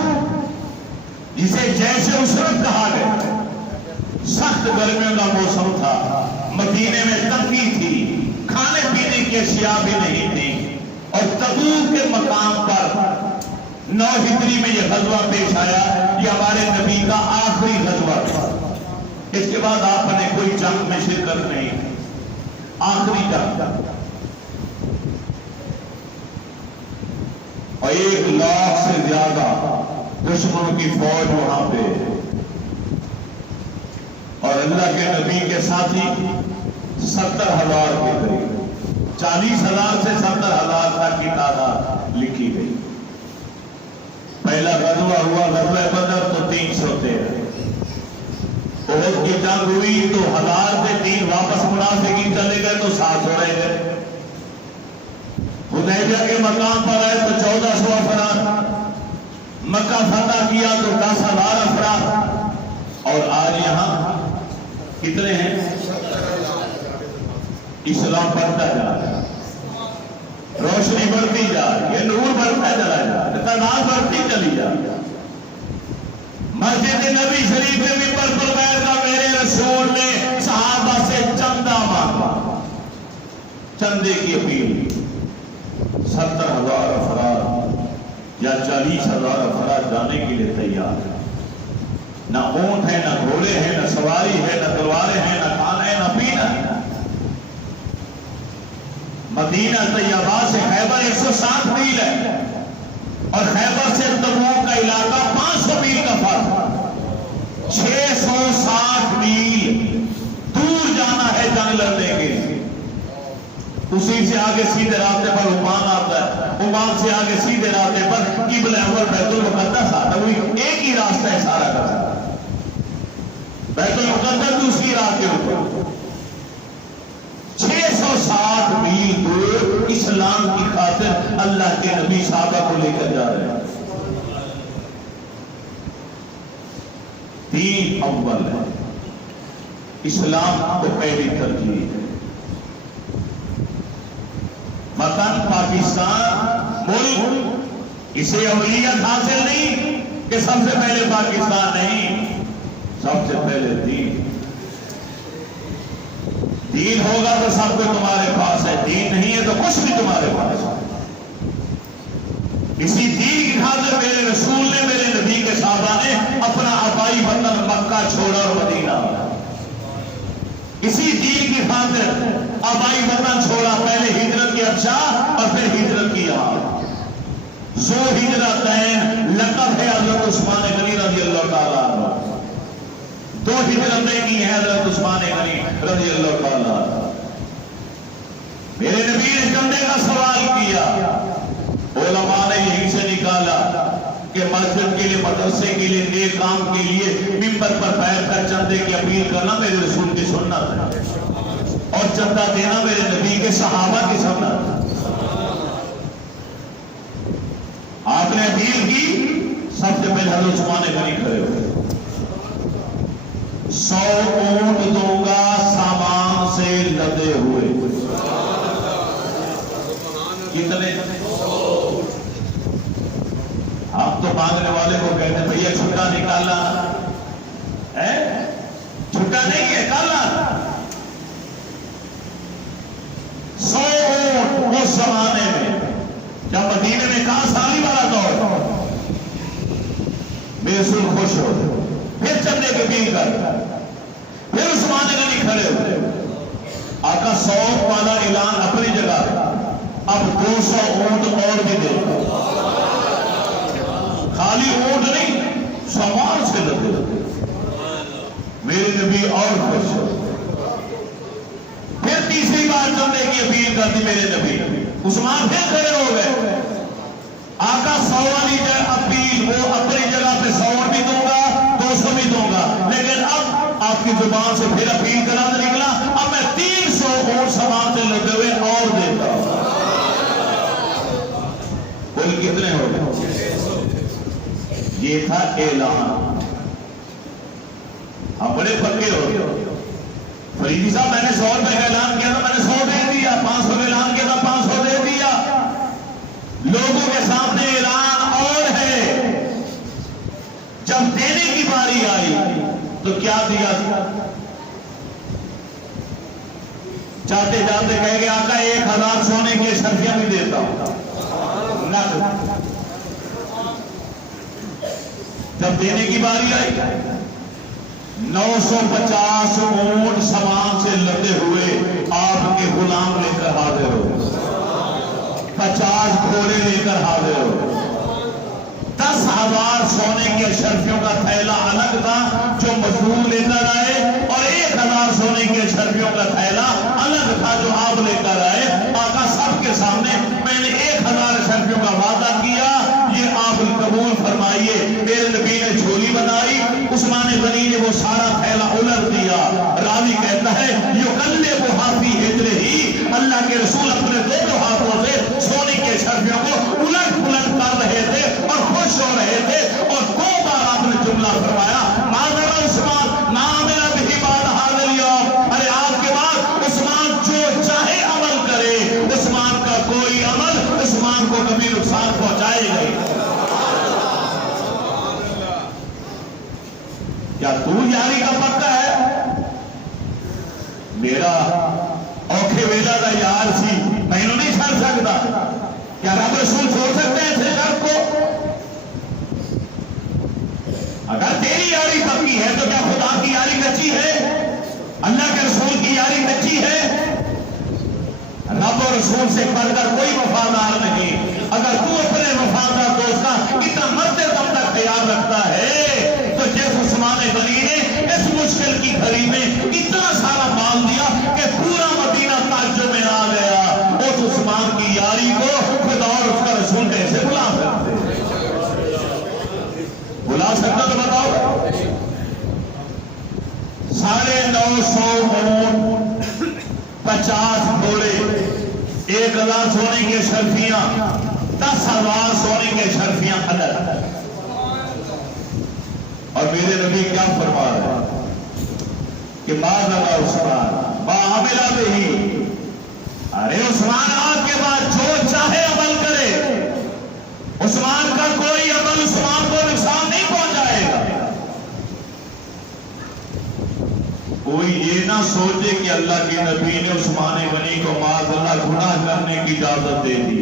جسے جیش عسرت کہا گیا، سخت گرمیوں کا موسم تھا، مدینے میں تنگی تھی، کھانے پینے کی اشیاء بھی نہیں تھی، اور تبوک کے مقام پر 9 ہجری میں یہ غزوہ پیش آیا۔ یہ ہمارے نبی کا آخری غزوہ تھا، اس کے بعد آپ نے کوئی جنگ میں شرکت نہیں، آخری جنگ، اور 1 لاکھ سے زیادہ دشمنوں کی فوج وہاں پہ، اور اللہ کے نبی کے ساتھی 70,000 کے قریب، 40,000 سے 70,000 تک کی تعداد لکھی گئی۔ پہلا غزوہ ہوا غزوہ بدر تو 313، احد کی جنگ ہوئی تو 1000 سے 3 واپس منافقین چلے گئے تو 700 رہ گئے، حدیبیہ کے مقام پر آئے تو 1400 افراد، مکہ فتح کیا تو 10,000 افراد، اور آج یہاں کتنے ہیں؟ اسلام بڑھتا جا رہا ہے، روشنی بڑھتی جا رہی ہے، نور بڑھتا چلا جا رہا ہے، تعداد بڑھتی چلی جا رہی ہے۔ مسجد نبی شریف کے منبر پر بیٹھ کر میرے رسول نے صحابہ سے چندہ مانگا، چندے کی اپیل، 70,000 افراد یا 40,000 افراد جانے کے لیے تیار ہے، نہ اونٹ ہے، نہ گھوڑے ہیں، نہ سواری ہے، نہ تلواریں ہیں، نہ کھانا ہے، نہ پینا ہے۔ مدینہ طیبہ سے خیبر 160 میل ہے، اور خیبر سے تبوک کا علاقہ 500 میل کا فرق، 660 میل دور جانا ہے جنگ لڑنے کے لیے۔ اسی سے آگے سیدھے راستے پر عمان آتا ہے، عمان سے آگے سیدھے راستے پر قبلہ اول بیت المقدس آتا ہے، وہی ایک ہی راستہ ہے سارا کا سارا، بیت المقدس دوسری راہ کے اوپر، 660 میل دور اسلام کی خاطر اللہ کے نبی صحابہ کو لے کر جا رہے ہیں۔ دین اول ہے، اسلام کو پہلی ترجیح ہے۔ وطن پاکستان ملک، اسے اولیت حاصل نہیں کہ سب سے پہلے پاکستان نہیں، سب سے پہلے دین۔ دین ہوگا تو سب کو تمہارے پاس ہے، دین نہیں ہے تو کچھ بھی تمہارے پاس ہے۔ اسی دین کی خاطر میرے رسول نے، میرے نبی کے صحابہ نے اپنا آبائی وطن مکہ چھوڑا اور مدینہ، اسی دین کی خاطر آبائی وطن چھوڑا، پہلے ہجرت کی ابشا اور پھر ہجرت کی یہاں۔ ذو ہجرتین لقب ہے حضرت عثمان غنی رضی اللہ تعالیٰ عنہ، 2 ہجرتیں کی ہیں حضرت عثمان غنی رضی اللہ تعالیٰ عنہ۔ میرے نبی نے چندے کا سوال کیا، علماء نے یہیں سے نکالا کہ مسجد کے لیے، مدرسے کے لیے، نیک کام کے لیے منبر پر بیٹھ کر چندے کی اپیل کرنا میرے رسول کی سنت ہے، اور چندہ دینا میرے نبی کے صحابہ کی سنت ہے۔ آپ نے اپیل کی، سب سے پہلے حضرت عثمان غنی کھڑے ہوئے، 100 اونٹ دوں گا سامان سے لدے ہوئے، کتنے؟ آپ تو مانگنے والے کو کہتے ہیں بھئییا چھٹا نکالنا ہے، چھٹا نہیں ہے، کالا 100 اونٹ اس زمانے میں، جب مدینے میں کہاں سالی والا دور، میرے رسول خوش ہو، پھر چندے کے بیل کر، پھر عثمان غنی کھڑے ہوئے، آقا 100 والا اعلان اپنی جگہ، اب 200 اونٹ اور بھی دے، خالی اونٹ نہیں، سامان سے لگے، میرے نبی اور خوش ہو۔ پھر تیسری بار چندے کی اپیل کرتی میرے نبی، عثمان پھر کھڑے ہو گئے، آقا 100 والی اپیل، وہ اپنی جگہ پہ 100 بھی دوں گا، 200 بھی دوں گا، لیکن اب آپ کی زبان سے پھر اپیل کا لفظ نکلا، اب میں 300 اونٹ سامان سے لگے ہوئے اور دیتا ہوں۔ کل کتنے ہو گئے؟ یہ تھا اعلان، ہم بڑے پکے ہو گئے، فریدی صاحب میں نے 100 روپے کا اعلان کیا تھا، میں نے 100 دے دیا، 500 کا اعلان کیا تھا، 500 دے دیا۔ لوگوں کے سامنے اعلان اور ہے، جب دینے کی باری آئی تو کیا دیا؟ چاہتے جاتے کہہ گے آقا 1000 سونے کی اشرفیاں بھی دیتا ہوں، نقد۔ جب دینے کی باری آئی 950 اونٹ سامان سے لدے ہوئے آپ کے غلام لے کر حاضر ہو، 50 گھوڑے لے کر حاضر ہو، 10,000 سونے کی اشرفیوں کا تھیلا الگ تھا جو مزدور لے کر آئے، اور 1000 سونے کی اشرفیوں کا تھیلا الگ تھا جو آپ لے کر آئے۔ آقا سب کے سامنے میں نے 1000 اشرفیوں کا وعدہ کیا، یہ آپ قبول فرمائیے۔ میرے نبی نے جھولی بنائی، عثمان غنی نے وہ سارا تھیلا الٹ دیا۔ راوی کہتا ہے یقلبھا فی ہجرہ، اللہ کے رسول اپنے دونوں ہاتھوں سے سونے کے اشرفیوں کو الٹ پلٹ کر رہے تھے اور خوش ہو رہے تھے، اور 2 بار آپ نے جملہ فرمایا ماذا عثمان ما عمل به بعد هذا اليوم، ارے آپ کے بعد عثمان جو چاہے عمل کرے، عثمان کا کوئی عمل عثمان کو کبھی نقصان پہنچائے گا۔ کیا تو یاری کا پکا ہے؟ میرا اوکھے ویلا دا یار سی، میں انہوں نہیں چھڑ سکتا۔ کیا رب رسول چھوڑ سکتے ہیں تھے شرط کو؟ اگر تیری یاری پکی ہے تو کیا خدا کی یاری کچی ہے؟ اللہ کے رسول کی یاری کچی ہے؟ رب اور رسول سے بڑھ کر کوئی وفادار نہیں۔ اگر تو اپنے وفادار دوست کا اتنا مرتے دم تک خیال رکھتا ہے تو جیسے عثمان غنی نے اس مشکل کی گھڑی میں اتنا سارا مال دیا کہ پورا مدینہ تعجب میں آ گیا، اس عثمان کی یاری کو خدا اور اس کا رسول کیسے بلا سکتے؟ بلا سکتا تو بتاؤ۔ 950 اونٹ، 50 گھوڑے، 1000 سونے کی اشرفیاں، 10,000 سونے کی اشرفیاں الگ۔ اور میرے نبی کیا فرما رہے ہیں کہ ماذا عثمان ما عمل به، ارے عثمان آج کے بعد جو چاہے عمل کرے، عثمان کا کوئی عمل عثمان کو نقصان نہیں پہنچائے گا۔ کوئی یہ نہ سوچے کہ اللہ کے نبی نے عثمان غنی کو معاذ اللہ گناہ کرنے کی اجازت دے دی۔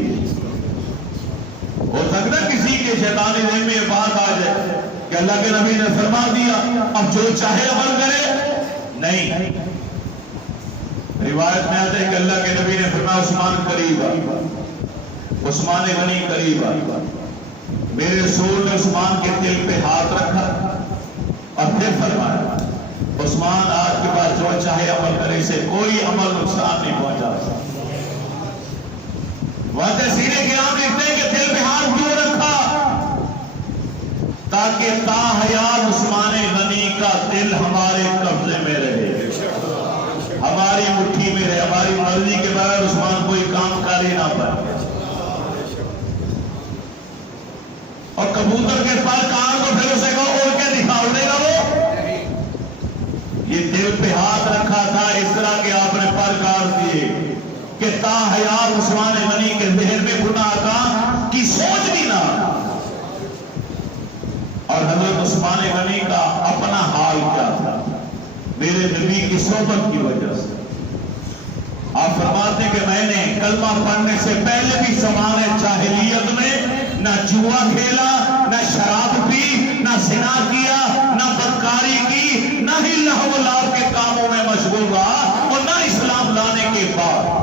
ہو سکتا کسی کے شیطانی ذہن میں یہ بات آ جائے کہ اللہ کے نبی نے فرما دیا اب جو چاہے عمل کرے، نہیں۔ روایت میں آتا ہے کہ اللہ کے نبی نے فرمایا عثمان قریب آ، عثمان غنی قریب آ۔ میرے رسول نے عثمان کے دل پہ ہاتھ رکھا اور پھر فرمایا عثمان آج کے بعد جو چاہے عمل کرے، اسے کوئی عمل نقصان نہیں پہنچا سکتا۔ واضح سیرے کرام لکھتے ہیں کہ دل پہ ہاتھ کیوں رکھا؟ تاکہ تا حیات عثمان غنی کا دل ہمارے قبضے میں رہے، ہماری مٹھی میں رہے، ہماری مرضی کے بغیر عثمان کوئی کام کر ہی نہ پائے۔ اور کبوتر کے پر کان کو پھر اسے کہو اڑ کے دکھا، اڑے گا وہ؟ یہ دل پہ ہاتھ رکھا تھا اس طرح کہ آپ نے پر کاٹ دیے کہ تا حیات عثمان غنی کے ذہن میں گناہ کا کی سوچ بھی نہ۔ اور حضرت عثمان غنی کا اپنا حال کیا تھا میرے نبی کی صحبت کی وجہ سے؟ آپ فرماتے ہیں کہ میں نے کلمہ پڑھنے سے پہلے بھی زمانہ جاہلیت میں نہ جوا کھیلا، نہ شراب پی، نہ زنا کیا، نہ بدکاری کی، نہ ہی لہو و لعب کے کاموں میں مشغول رہا، اور نہ اسلام لانے کے بعد۔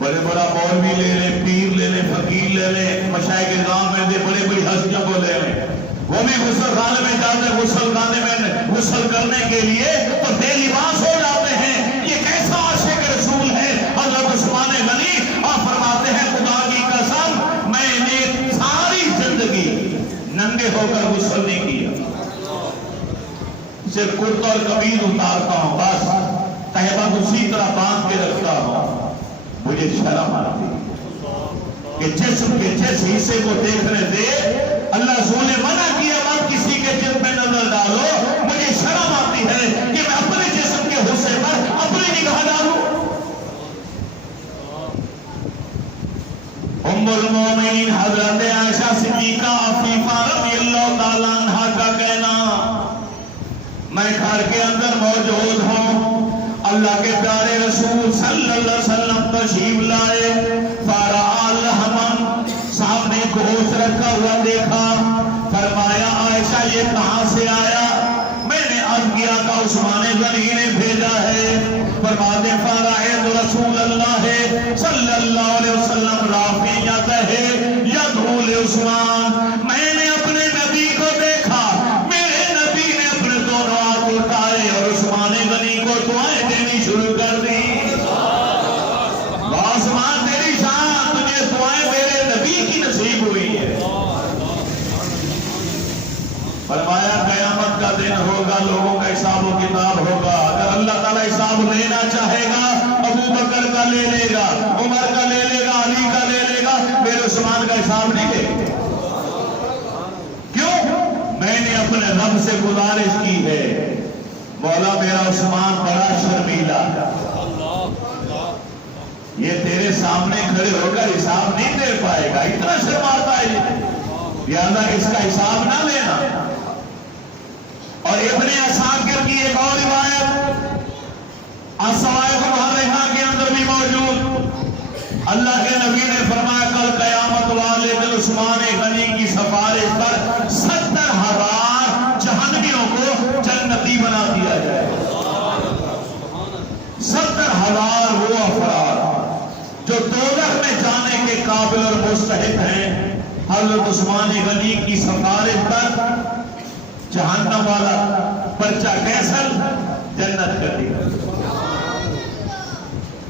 بڑے بڑا مولوی لے لیں، پیر لے لیں، فقیر لے لیں، مشائخ کرام میں دے بڑی بڑی ہستیوں کو لے لیں، وہ بھی غسل خانے میں جاتے ہیں، غسل خانے میں غسل کرنے کے لیے تو بے لباس ہو جاتے ہیں۔ یہ کیسا عاشق رسول ہے حضرت عثمان غنی؟ آپ فرماتے ہیں خدا کی قسم میں نے ساری زندگی ننگے ہو کر غسل نہیں کیا، صرف کرتا اور قمیض اتارتا ہوں، بس تہبند اسی طرح باندھ کے رکھتا ہوں۔ مجھے شرم آتی کہ جسم کے جس حصے کو دیکھنے سے اللہ رسول نے منع کیا مت کسی کے جسم میں نظر ڈالو، مجھے شرم آتی ہے کہ میں اپنے جسم کے حصے پر اپنی نگاہ ڈالوں۔ ام المومنین حضرت عائشہ صدیقہ عفیفہ رضی اللہ تعالیٰ عنہ کا کہنا، میں گھر کے اندر موجود ہوں، اللہ کے پیارے رسول صلی اللہ علیہ وسلم تشریف لائے، فرآ لحمن، سامنے گوشت رکھا ہوا دیکھا، فرمایا عائشہ یہ کہاں سے آیا؟ میں نے عرض کیا کہ عثمان غنی نے بھیجا ہے۔ فرماتے فرأیت رسول اللہ صلی اللہ علیہ وسلم رافع یدہ یدعو لعثمان، میں نے اپنے نبی کو دیکھا، میرے نبی نے اپنے دونوں ہاتھ اٹھائے اور عثمان غنی کو دعائیں دینی شروع کر دی۔ عثمان تیری شان، تجھے دعائیں میرے نبی کی نصیب ہوئی ہے۔ فرمایا قیامت کا دن ہوگا، لوگوں کا حساب و کتاب ہوگا، اگر اللہ تعالیٰ حساب لینا چاہے گا ابو بکر کا لے لے گا، عمر کا لے لے گا، علی کا لے لے گا، میرے عثمان کا حساب نہیں لے گا۔ کیوں؟ میں نے اپنے رب سے گزارش کی ہے، مولا میرا عثمان بڑا شرمیلا، یہ تیرے سامنے کھڑے ہو کر حساب نہیں دے پائے گا، اتنا شرماتا ہے، لہذا اس کا حساب نہ لینا۔ اور ابن عساکر کی ایک اور روایت الصواعق المحرقہ کے اندر بھی موجود، اللہ کے نبی نے فرمایا کل قیامت والے دن عثمان غنی کی سفارش پر 70,000 جہنمیوں کو جنتی بنا دیا جائے۔ 70,000 وہ افراد جو دوزخ میں جانے کے قابل اور مستحق ہیں، حضرت عثمان غنی کی سفارش پر جہنم والا پرچہ کیسل جنت کر دیا۔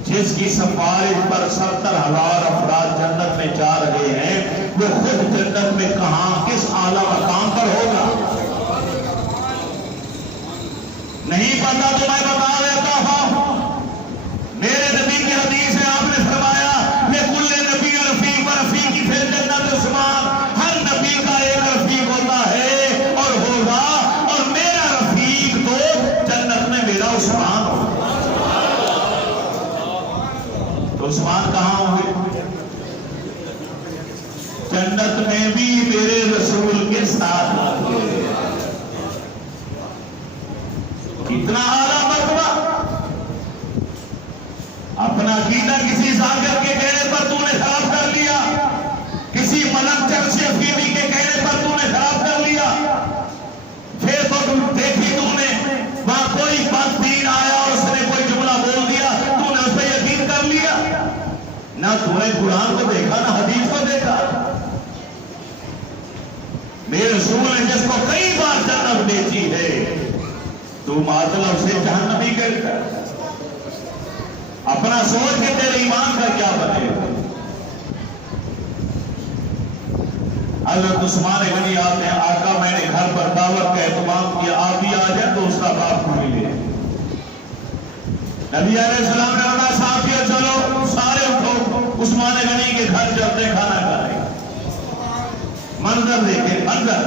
جس کی سفارش پر 70,000 افراد جنت میں جا رہے ہیں، وہ خود جنت میں کہاں کس اعلیٰ مقام پر ہوگا نہیں پتا، تو میں بتا دیتا ہوں، میرے نبی کی حدیث ہے، آپ نے فرمایا لِكُلِّ نَبِيٍّ رَفِيقٌ وَرَفِيقِي فِي الْجَنَّةِ عثمان، ہر نبی کا ایک رفیق ہوتا ہے اور ہوگا، اور میرا رفیق تو جنت میں میرا عثمان ہوگا۔ تو عثمان کہاں ہوں گے؟ جنت میں بھی میرے رسول کے ساتھ ہوں گے۔ اتنا اعلیٰ مرتبہ، اپنا عقیدہ کسی ذاکر کے کہنے پر تو نے خراب کر لیا، کسی ملک چرچ افیمی کے کہنے پر تو نے خراب کر لیا، پھر تو دیکھی تو نے وہاں کوئی بد دین آیا اور اس نے کوئی جملہ بول دیا، تو نے اس پہ یقین کر لیا، نہ تو نے قرآن کو دیکھا نہ حدیث کو دیکھا۔ میرے رسول نے جس کو کئی بار جنت بیچی ہے، تو معطل اسے جہنمی کرتا ہے۔ اپنا سوچ کے تیرے ایمان کا کیا بنے گا۔ حضرت عثمان غنی آتے ہیں، آقا میں نے گھر پر دعوت کا اہتمام کیا، آپ بھی آ جائیں تو اس کا باپ کو ملے۔ نبی علیہ السلام نے فرمایا صحابیوں چلو سارے اٹھو، عثمان غنی کے گھر چلتے کھانا کھائیں۔ منظر دیکھیں، منظر،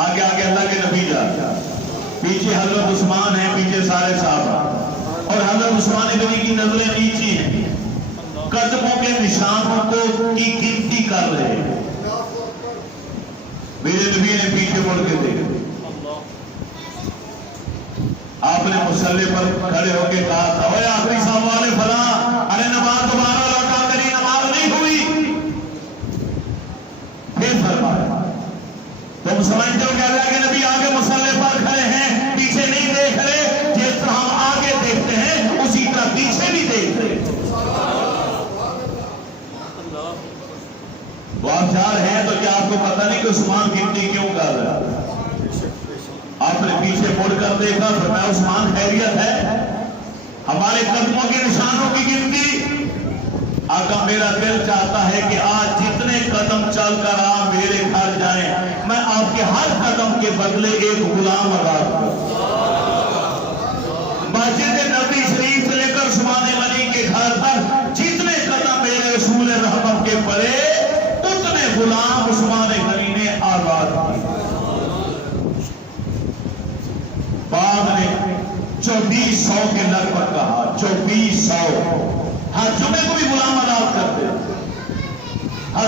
آگے آگے اللہ کے نبی جا، پیچھے حضرت عثمان ہیں، پیچھے سارے صحابہ، اور حضرت عثمان غنی کی نظریں نیچی ہیں، قدموں کے نشانوں کو کی گنتی کر رہے ہیں۔ میرے نبی نے پیچھے مڑ کے دیکھا، آپ نے مصلی پر کھڑے ہو کے کہا تھا اوے آخری صاحب والے فلاں، ارے نماز دوبارہ لوٹا، تیری نماز نہیں ہوئی۔ پھر فرمایا تم سمجھتے ہو کہ اللہ کے نبی آگے مصلی پر کھڑے ہیں، پیچھے نہیں دیکھ رہے، جس طرح ہم آگے دیکھتے ہیں اسی طرح پیچھے بھی دیکھ رہے۔ وہ آپ جا رہے ہیں تو کیا آپ کو پتہ نہیں کہ عثمان گنتی کیوں کر رہا ہے؟ آپ نے پیچھے مڑ کر دیکھا، فرمایا عثمان خیریت ہے؟ ہمارے قدموں کے نشانوں کی گنتی۔ آقا میرا دل چاہتا ہے کہ آج جتنے قدم چل کر آپ میرے گھر جائیں، میں آپ کے ہر قدم کے بدلے ایک غلام آزاد کروں۔ مسجد نبوی شریف سے لے کر عثمان غنی کے گھر تک جتنے قدم میرے رسول رحمت کے پڑے، اتنے غلام عثمان غنی نے آزاد کیے۔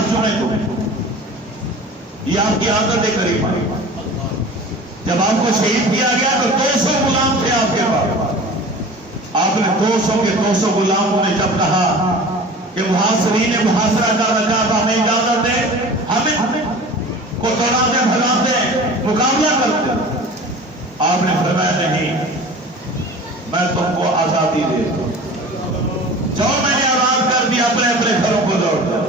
ہاتھ چومے کو یہ آپ کی عادت قریب آئی. جب آپ کو شہید کیا گیا تو 200 غلام تھے آپ کے پاس. آپ نے 200 کے 200 غلاموں نے جب کہا کہ محاصرین محاصرہ کا رکھا تھا ہمیں اجازت دے ہمیں کو دوڑاتے بھگاتے مقابلہ کرتے, آپ نے فرمایا نہیں, میں تم کو آزادی دے جاؤ, میں نے آزاد کر دیا, اپنے اپنے گھروں کو لوٹ جاؤ.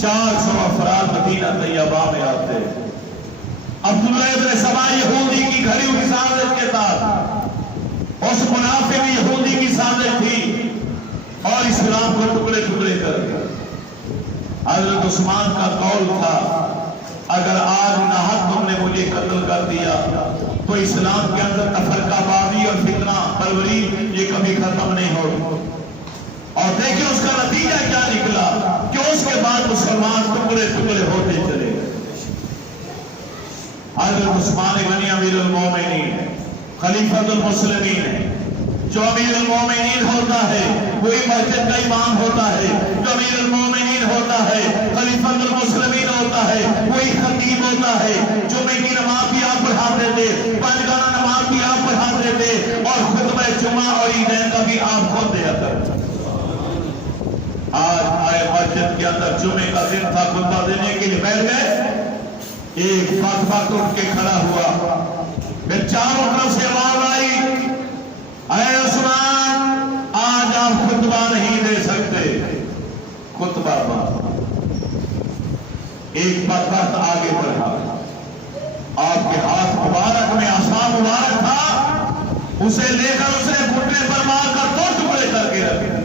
400 افراد مدینہ طیبہ میں آتے. عبداللہ ابن سبا یہودی کی گھڑی ہوئی سازش کے ساتھ اس منافق یہودی کی سازش تھی اور اسلام کو ٹکڑے ٹکڑے کر دیا. حضرت عثمان کا قول تھا اگر آج ناحق تم نے مجھے قتل کر دیا تو اسلام کے اندر تفرقہ بازی اور فتنہ پروری یہ کبھی ختم نہیں ہوگی. اور دیکھیں اس کا نتیجہ کیا نکلا کہ اس کے بعد مسلمان ٹکڑے ٹکڑے ہوتے چلے گئے. حضرت عثمان غنی امیر المومنین خلیفۃ المسلمین, جو امیر المومنین ہوتا ہے وہی مسجد کا امام ہوتا ہے, جو امیر المومنین ہوتا ہے خلیفۃ المسلمین ہوتا ہے وہی خطیب ہوتا ہے. جمعے کی نماز بھی آپ پڑھاتے تھے, پنجگانہ نماز بھی آپ پڑھاتے تھے اور خطبہ جمعہ اور عیدین کا بھی آپ خود دیا کرتے. آج آئے مسجد کے اندر جمعے کا دن تھا, خطبہ دینے کے لیے بیٹھ گئے, ایک فاطمہ اٹھ کے کھڑا ہوا, پھر چاروں طرف سے آواز آئی اے عثمان آج آپ خطبہ نہیں دے سکتے, خطبہ بند. ایک بدبخت آگے بڑھا, آپ کے ہاتھ مبارک میں عصا مبارک تھا, اسے لے کر اس نے گھٹنے پر مار کر 2 ٹکڑے کر کے رکھے.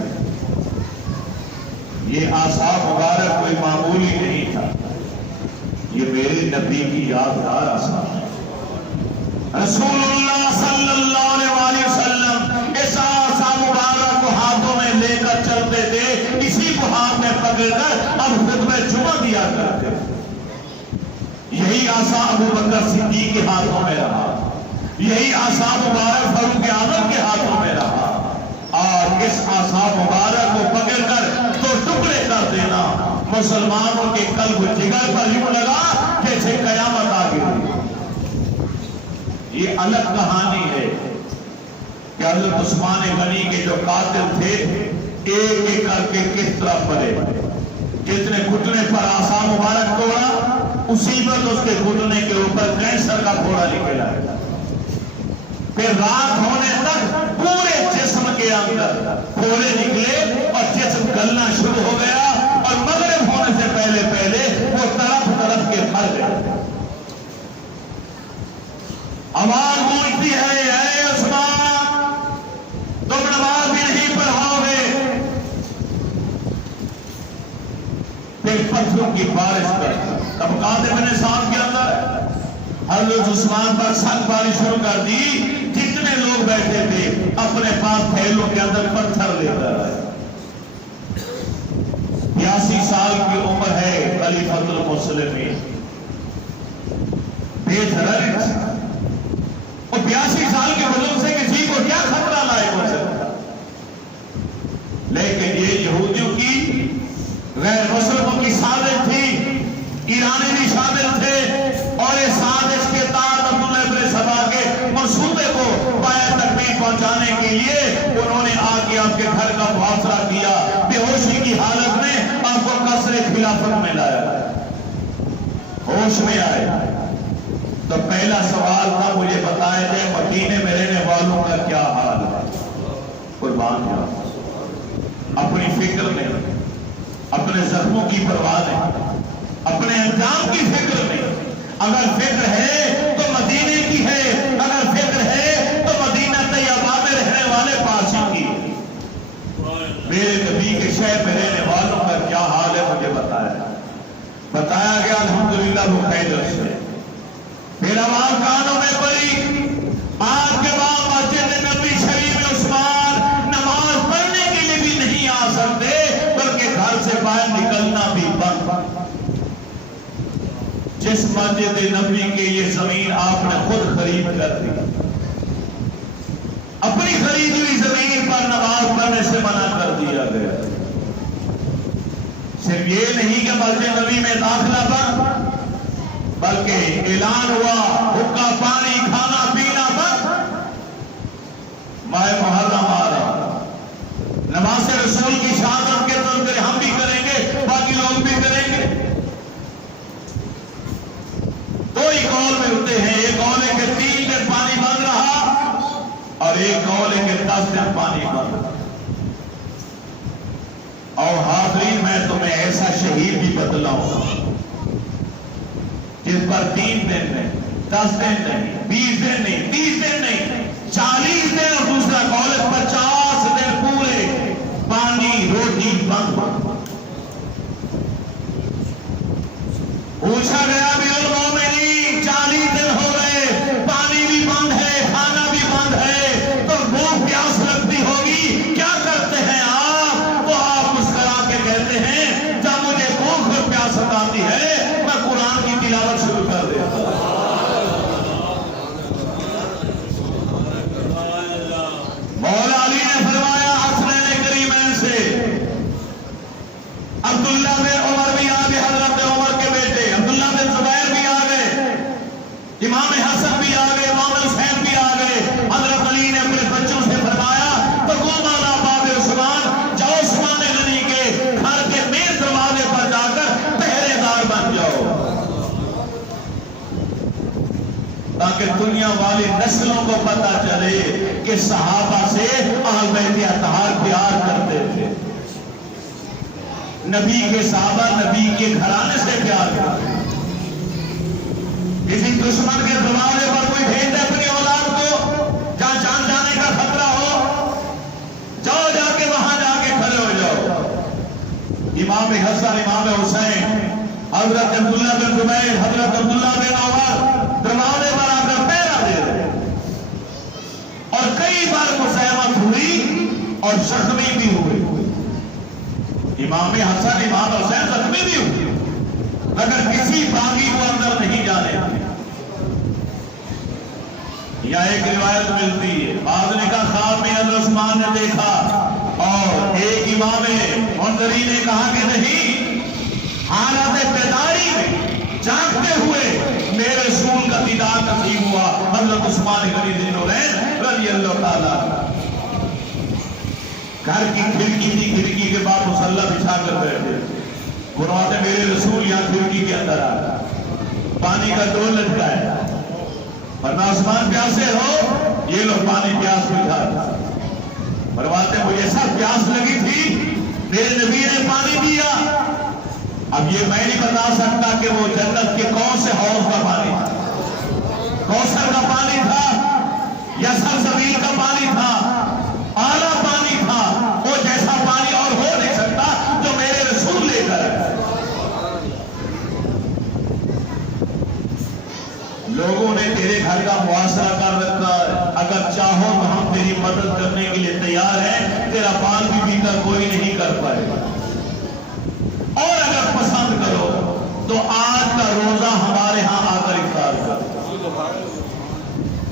یہ عصا مبارک کوئی معمولی نہیں تھا, یہ میرے نبی کی یادگار عصا ہے. رسول اللہ صلی اللہ علیہ وسلم اس عصا مبارک کو ہاتھوں میں لے کر چلتے تھے, اسی کو ہاتھ میں پکڑ کر اب خطبہ جمعہ دیا کرتے. یہی عصا ابو بکر صدیق کے ہاتھوں میں رہا, یہی عصا مبارک فاروق اعظم کے ہاتھوں میں رہا. اور اس عصا مبارک کو پکڑ کر 2 ٹکڑے کر دینا مسلمانوں کے قلب و جگر پر یوں لگا جیسے قیامت آ گئی. یہ الگ کہانی ہے کہ حضرت عثمان غنی کے جو قاتل تھے ایک ایک کر کے کس طرح پڑے. جتنے گھٹنے پر عصا مبارک توڑا اسی وقت اس کے گھٹنے کے اوپر کینسر کا پھوڑا نکلا. پھر رات ہونے تک پورے جسم کے اندر پھوڑے نکلے اور جسم گلنا شروع ہو گیا اور مغرب ہونے سے پہلے پہلے وہ طرف طرف کے مر گئے. آواز گونجتی ہے اے عثمان تم نماز بھی نہیں پڑھاؤ گے. پھر پتھروں کی بارش کر طبقات ابن سعد کے اندر حضرت عثمان پر سخت بارش شروع کر دی. جتنے لوگ بیٹھے تھے اپنے پاس تھیلوں کے اندر پتھر لے کر آئے. 82 سال کی عمر ہے خلیفۃ المسلمین, بے دھڑک. اور 82 سال کے بزرگ سے کسی کو کیا خطرہ لائق ہو سکتا, لیکن یہ یہودیوں کی غیر مسلموں کی سازش تھی. ایرانی بھی شامل تھے اور اس سازش کے تحت عبداللہ ابن سبا کے منصوبے کو پایہ تکمیل پہنچانے کے لیے انہوں نے آ کے آپ کے گھر کا محاصرہ کیا. بے ہوشی کی حالت میں آپ کو قصر خلافت میں لایا, ہوش میں آئے تو پہلا سوال تھا مجھے بتائے تھے مدینے میں رہنے والوں کا کیا حال ہے. قربان جاؤ, اپنی فکر میں, اپنے زخموں کی پرواہ نہیں, اپنے انجام کی فکر نہیں. اگر فکر ہے تو مدینے کی ہے, اگر فکر ہے تو مدینہ طیبہ میں رہنے والے پاسوں کی. میرے نبی کے شہر میں رہنے والوں کا کیا حال ہے مجھے بتایا گیا الحمدللہ بخیر سے. پھر آواز کانوں میں پڑی, آج کے بعد مسجد نبی شریف میں عثمان نماز پڑھنے کے لیے بھی نہیں آ سکتے بلکہ گھر سے باہر نکلنا بھی بند. جس مسجد نبی کے یہ زمین آپ نے خود خرید کر دی, اپنی خریدی ہوئی زمین پر نماز پڑھنے سے منع کر دیا گیا. صرف یہ نہیں کہ مسجد نبی میں داخلہ بند، بلکہ اعلان ہوا حقہ پانی کھانا پینا بند۔ ماہ محرم آ رہا، نماز رسول کی شہادت کے تذکرے ہم بھی کریں گے، باقی لوگ بھی کریں گے۔ دو ہی قول ملتے ہیں، ایک قول ہے کہ 3 دن پانی بند رہا اور ایک قول ہے کہ 10 دن پانی بند رہا۔ اور حاضرین میں تمہیں ایسا شہید بھی بتلاؤں جس پر 3 دن نہیں، 10 دن نہیں، 20 دن نہیں، 30 دن نہیں، 40 دن، اور دوسرا قول ہے 50 دن پورے پانی روٹی بند۔ پوچھا گیا بھی المومنین 40 دن ہو گئے، پانی بھی بند ہے، کھانا بھی بند ہے، تو بھوک پیاس لگتی ہوگی، کیا کرتے ہیں آپ؟ تو آپ مسکرا کے کہتے ہیں جب مجھے بھوک اور پیاس ستاتی ہے میں قرآن کی تلاوت شروع کر دیتا ہوں۔ مولا علی نے فرمایا حسنین کریمین سے عبداللہ بن عمر بھی آ گئے، حضرت عمر کے بیٹے عبداللہ بن زبیر بھی آ گئے، امام حسن بھی آ گئے، امام حسین بھی آ گئے۔ حضرت علی نے اپنے بچوں سے فرمایا تو وہ مولا باب عثمان جاؤ، عثمان غنی کے گھر کے مین دروازے پر جا کر پہرے دار بن جاؤ، تاکہ دنیا والی نسلوں کو پتا چلے کہ صحابہ سے اہل بیت اطہار پیار کرتے تھے، نبی کے صحابہ نبی کے گھرانے سے پیار کرتے تھے۔ کسی دشمن کے دروازے پر کوئی بھیج دے اپنی اولاد کو، جہاں جان جانے کا خطرہ ہو، جاؤ جا کے وہاں جا کے کھڑے ہو جاؤ۔ امام حسن، امام حسین، حضرت عبداللہ بن زبیر، حضرت عبداللہ بن عمر دروازے پر آ کر پہرا دے رہے، اور کئی بار مزاحمت ہوئی اور زخمی بھی ہوئے۔ امام حسن، امام حسین زخمی بھی ہوئے مگر کسی باغی کو اندر نہیں جانے دیا۔ یہاں ایک روایت ملتی ہے، بعض نے کہا خواب میں حضرت عثمان نے دیکھا، اور ایک امام منذری نے کہا کہ نہیں، حالت بیداری میں جاگتے ہوئے میرے رسول کا دیدار نصیب ہوا، حضرت عثمان غنی ذی النورین رضی اللہ تعالیٰ۔ گھر کی کھڑکی تھی، کھڑکی کے بعد مصلی بچھا کر بیٹھے، فرماتے میرے رسول یہاں کھڑکی کے اندر آ، پانی کا ڈول لٹکا ہے، ورنہ عثمان پیاسے ہو، یہ لوگ پانی پیاس بجھا۔ فرماتے مجھے سب پیاس لگی تھی، میرے نبی نے پانی دیا، اب یہ میں نہیں بتا سکتا کہ وہ جنت کے کون سے حوض کا پانی تھا، کوثر کا پانی تھا یا سلسبیل کا پانی تھا، اعلیٰ پانی تھا، وہ جیسا پانی اور ہو نہیں سکتا جو میرے رسول لے کر آئے۔ لوگوں نے تیرے گھر کا محاصرہ کر رکھا ہے، اگر چاہو تو ہم تیری مدد کرنے کے لیے تیار ہیں، تیرا پال بھی پی کر کوئی نہیں کر پائے گا، اور اگر پسند کرو تو آج کا روزہ ہمارے ہاں آ کر افطار کرو۔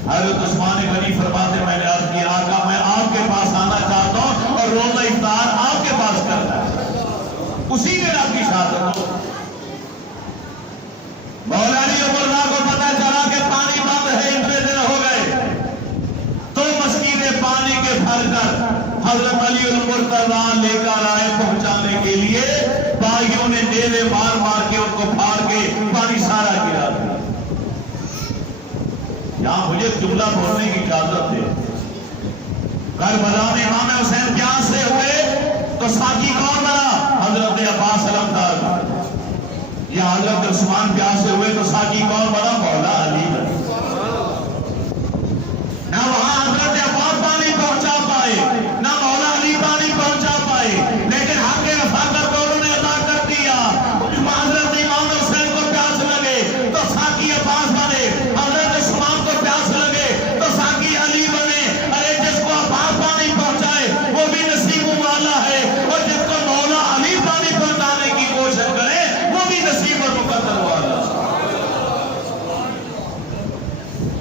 حضرت عثمان غنی فرماتے میں نے عرض کیا آقا میں آپ کے پاس آنا چاہتا ہوں اور روزہ افطار آپ کے پاس کرنا ہے، اسی دن آپ کی شہادت ہو۔ مولا علی اللہ کو پتہ چلا کہ پانی بند ہے، اتنے دن ہو گئے، تو مسکینیں پانی کے بھر کر حضرت علی المرتضیٰ لے کر آئے پہنچانے کے لیے، باغیوں نے نیزے مار مار کے ان کو پھاڑ کے پانی سارا گرا دیا۔ یہاں مجھے جملہ بولنے کی اجازت ہے، کربلا میں امام حسین پیاس سے ہوئے تو ساقی کون بنا؟ حضرت عباس علمدار۔ یہ حضرت عثمان پیاس سے ہوئے تو ساقی کون بنا؟ مولا علی بنا۔ نہ وہاں حضرت عباس پانی پہنچا پائے، نہ مولا علی پانی پہنچا پائے، لیکن حق رفاقت دونوں نے ادا کر دیا۔ حضرت امام حسین کو پیاس لگے تو ساقی عباس بنے، حضرت عثمان کو پیاس لگے تو ساقی علی بنے۔ ارے جس کو عباس پانی پہنچائے وہ بھی نصیب والا ہے، اور جس کو مولا علی پانی پہنچانے کی کوشش کرے وہ بھی نصیب اور مقدر والا۔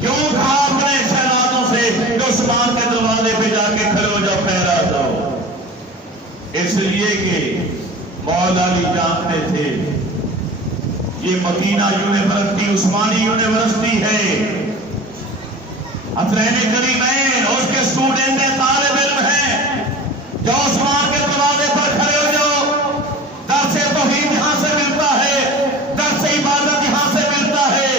کیوں کہا اپنے شہزادوں سے کہ عثمان کے دروازے پہ جا کے کھڑے ہو جاؤ، پہرا جاؤ؟ اس لیے کہ مولا علی جانتے تھے یہ مدینہ یونیورسٹی عثمانی یونیورسٹی ہے، حسنین کریمین اس کے اسٹوڈنٹ ہیں، طالب علم ہیں، جو عثمان کے دروازے پر کھڑے ہو جاؤ، درس توحید یہاں سے ملتا ہے، درس عبادت یہاں سے ملتا ہے،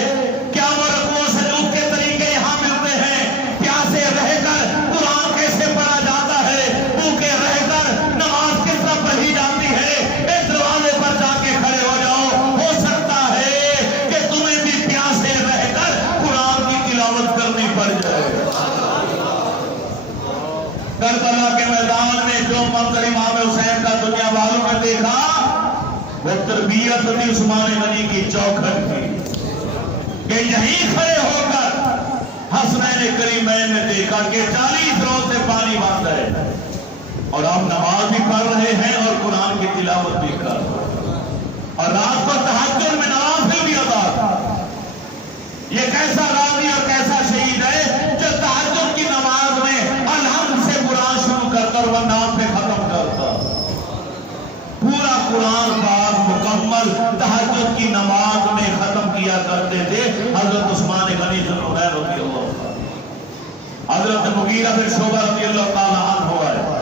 قیام و رکوع سجود کے طریقے یہاں ملتے ہیں، پیاسے رہ کر قرآن کیسے پڑھا جاتا ہے، بھوکے رہ کر نماز کس طرح پڑھی جاتی ہے، اس دروازے پر جا کے کھڑے ہو جاؤ، ہو سکتا ہے کہ تمہیں بھی پیاسے رہ کر قرآن کی تلاوت کرنی پڑ جائے۔ کربلا کے میدان میں جو منظر امام حسین کا دنیا والوں نے دیکھا وہ تربیت تھی عثمان غنی کی چوکھٹ کی، کہ یہیں کھڑے ہو کر حسنین کریمین نے دیکھا کہ 40 روز سے پانی بند ہے اور آپ نماز بھی پڑھ رہے ہیں اور قرآن کی تلاوت بھی کر رہے ہیں، اور رات کو تہجد میں نوافل بھی ادا تھا۔ یہ کیسا راضی اور کیسا شہید ہے جو تہجد کی نماز میں الحمد سے قرآن شروع کر کر وہ نام پہ ختم کرتا، پورا قرآن پاک مکمل تہجد کی نماز میں ختم کیا کرتے تھے حضرت عثمان غنی ذوالنورین رضی اللہ عنہ۔ حضرت مغیرہ بن شعبہ رضی اللہ تعالیٰ عنہ ہے،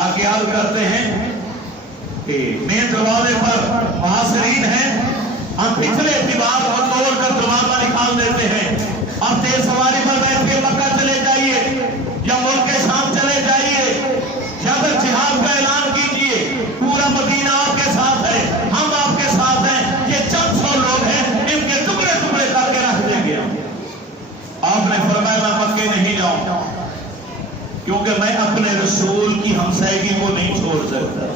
آگے عرض کرتے ہیں کہ مین دروازے پر محاصرین ہیں، ہم پچھلے دیوار کو توڑ کر دروازہ نکال دیتے ہیں، اب تیز سواری پر بیٹھ کے مکہ چلے جائیے یا ملک شام چلے جائیے یا پھر جہاد کا اعلان کیجئے، پورا مدینہ آپ کے ساتھ ہے، ہم آپ کے ساتھ ہیں، یہ چند سو لوگ ہیں، ان کے ٹکڑے ٹکڑے کر کے رکھ دیں گے۔ آپ نے فرمایا میں مکے نہیں جاؤں کیونکہ میں اپنے رسول کی ہمسائیگی کو نہیں چھوڑ سکتا،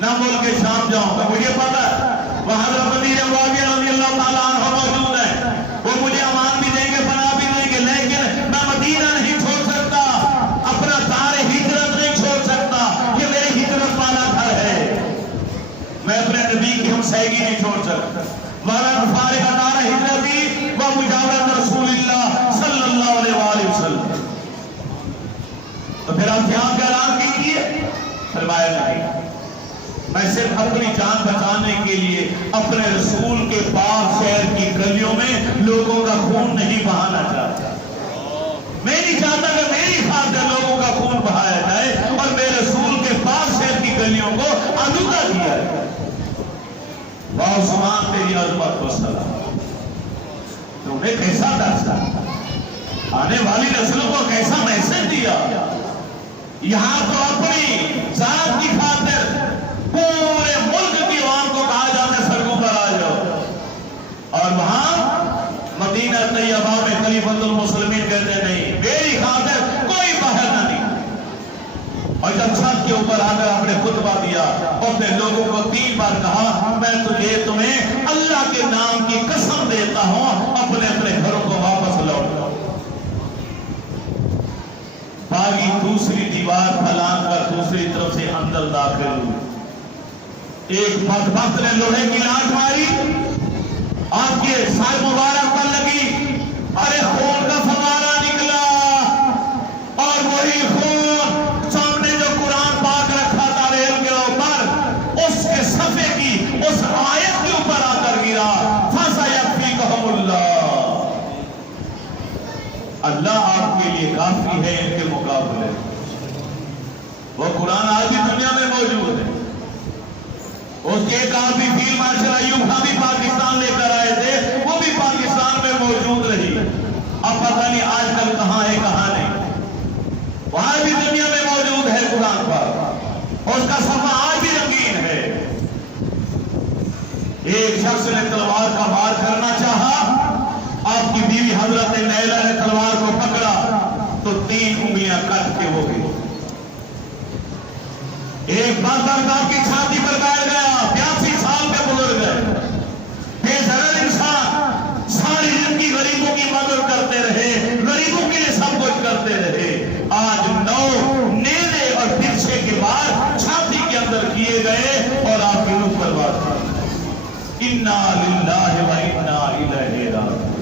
نہ ملک شام جاؤں گا۔ مجھے پتا ہے وہ حضرت امیر معاویہ رضی اللہ تعالیٰ عنہ موجود ہیں، وہ مجھے امان بھی دیں گے، پناہ بھی دیں گے، لیکن میں مدینہ نہیں چھوڑ سکتا، اپنا دار ہجرت نہیں چھوڑ سکتا، یہ میری ہجرت والا گھر ہے، میں اپنے نبی کی ہمسائیگی نہیں چھوڑ سکتا، وَلَنْ فَارِقَ دَارَ ہِجْرَتِي وَمُجَاوَرَةَ رَسُولِ اللَّهِ صلی اللہ علیہ وآلہ وسلم۔ تو پھر آپ جہاد کا اعلان کیجئے، فرمایا نہیں، میں صرف اپنی جان بچانے کے لیے اپنے رسول کے پاک شہر کی گلیوں میں لوگوں کا خون نہیں بہانا چاہتا، میں نہیں چاہتا کہ میری خاطر لوگوں کا خون بہایا جائے اور میرے رسول کے پاک شہر کی گلیوں کو آلودہ کیا جائے۔ واہ عثمان تیری عظمت کو سلام، تم نے کیسا درسا، آنے والی نسلوں کو کیسا میسج دیا، یہاں تو اپنی ذات کی خاطر پورے ملک کی عوام کو کہا جاتا ہے سڑکوں پر آ جاؤ، اور وہاں مدینہ طیبہ میں خلیفۃ المسلمین کہتے نہیں، میری خاطر کوئی باہر نہ نکلے۔ اور جب چھت کے اوپر آ کر آپ نے خطبہ دیا اور اپنے لوگوں کو 3 بار کہا میں تمہیں اللہ کے نام کی قسم دیتا ہوں اپنے گھروں کو واپس لوٹ جاؤ۔ باغی دوسری دیوار پھلان کر دوسری طرف سے اندر داخل ہوئی، ایک بدبخت نے لوہے کی لاٹ ماری، آپ کے سر مبارک پر لگی، ارے خون کا فوارہ نکلا، اور وہی خون سامنے جو قرآن پاک رکھا تھا ریل کے اوپر اس کے صفحے کی اس آیت کے اوپر آ کر گرا، فَسَيَكْفِيكَهُمُ اللَّهُ، اللہ آپ کے لیے کافی ہے ان کے مقابلے۔ وہ قرآن آج بھی دنیا میں موجود ہے، اس کے ایک آدمی فیلڈ مارشل ایوب خان بھی پاکستان لے کر آئے تھے، وہ بھی پاکستان میں موجود رہی، اب پتہ نہیں آج کل کہاں ہے کہاں نہیں، وہاں بھی دنیا میں موجود ہے قرآن پاک، اس کا صفحہ آج بھی رنگین ہے۔ ایک شخص نے تلوار کا وار کرنا چاہا، آپ کی بیوی حضرت نیلہ نے تلوار کو پکڑا تو 3 انگلیاں کٹ کے ہو گئی، ایک بزرگ آپ کی چھاتی پر بیٹھ گیا، 82 سال کے بزرگ ہے، بے ضرر انسان، ساری زندگی غریبوں کی مدد کرتے رہے، غریبوں کے لیے سب کچھ کرتے رہے، آج 9 نیزے اور ترچھے کے بعد چھاتی کے اندر کیے گئے اور آپ کی روح برباد ہوئی۔ انا للہ و انا الیہ راجعون۔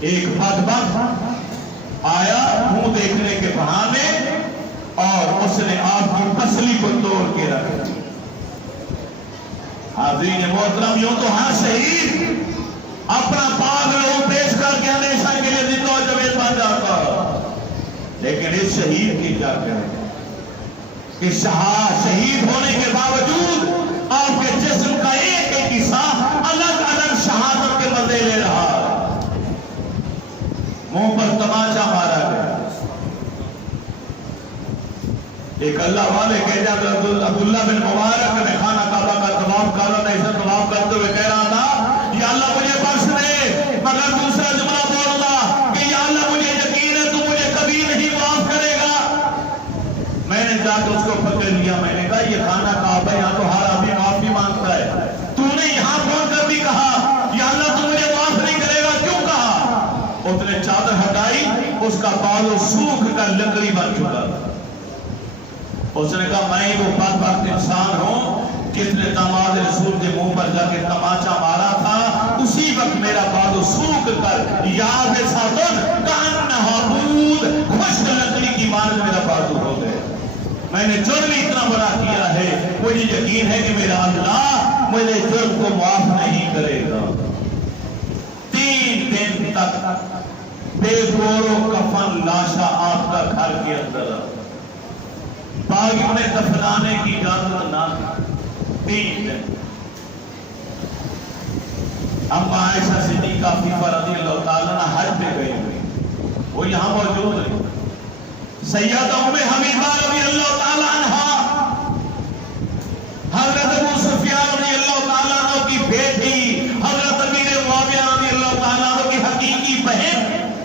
ایک بدبخت آیا منہ دیکھنے کے بہانے اور اس نے آپ کی پسلی کو توڑ کے رکھا۔ حاضرین محترم، یوں تو ہر شہید اپنا پاک لہو پیش کر کے ہمیشہ کے لیے زندہ و جاوید بن جاتا، لیکن اس شہید کی کیا کریں کہ شہید ہونے کے باوجود آپ کے جسم کا ایک ایک حصہ الگ الگ شہادت کے مزے لے رہا، منہ پر تماچا مارا گیا۔ ایک اللہ والے کہتے ہیں عبداللہ بن مبارک نے خانہ کعبہ کا طواف کر رہا تھا، اسے طواف کرتے ہوئے کہہ رہا تھا یا اللہ مجھے بخش دے، مگر دوسرا جملہ بولتا کہ یا اللہ مجھے یقین ہے تو مجھے کبھی نہیں معاف کرے گا۔ میں نے جا کے اس کو پکڑ لیا، میں نے کہا یہ خانہ کعبہ یہاں تو ہر آدمی معافی مانگتا ہے، تو نے یہاں پہنچ کر بھی کہا یا اللہ تو مجھے معاف نہیں کرے گا، کیوں کہا؟ اس نے چادر ہٹائی، اس کا بالو سوکھ کر لکڑی بن چکا تھا۔ اس نے کہا میں وہ بدبخت انسان ہوں جس نے داماد رسول کے منہ پر جا کے تماچا مارا تھا، اسی وقت میرا بالو سوکھ کر یاد ساتن کانہا بود خشک لکڑی کی مانند میرا بالو ہو گئے۔ میں نے جرم اتنا بڑا کیا ہے، مجھے یقین ہے کہ میرا اللہ میرے جرم کو معاف نہیں کرے گا۔ 3 دن تک بے گور و کفن لاشا آپ کا گھر کے اندر، باغیوں نے دفنانے کی اجازت نہ دی۔ 3 دن اما عائشہ صدیقہ فیفا رضی اللہ تعالیٰ عنہ حج پہ گئی ہوئی، وہ یہاں موجود ہے۔ سیدہ ام حبیبہ رضی اللہ تعالیٰ عنہ، حضرت ابو سفیان رضی اللہ تعالیٰ عنہ کی بیٹی، حضرت امیر معاویہ رضی اللہ تعالیٰ عنہ کی حقیقی بہن،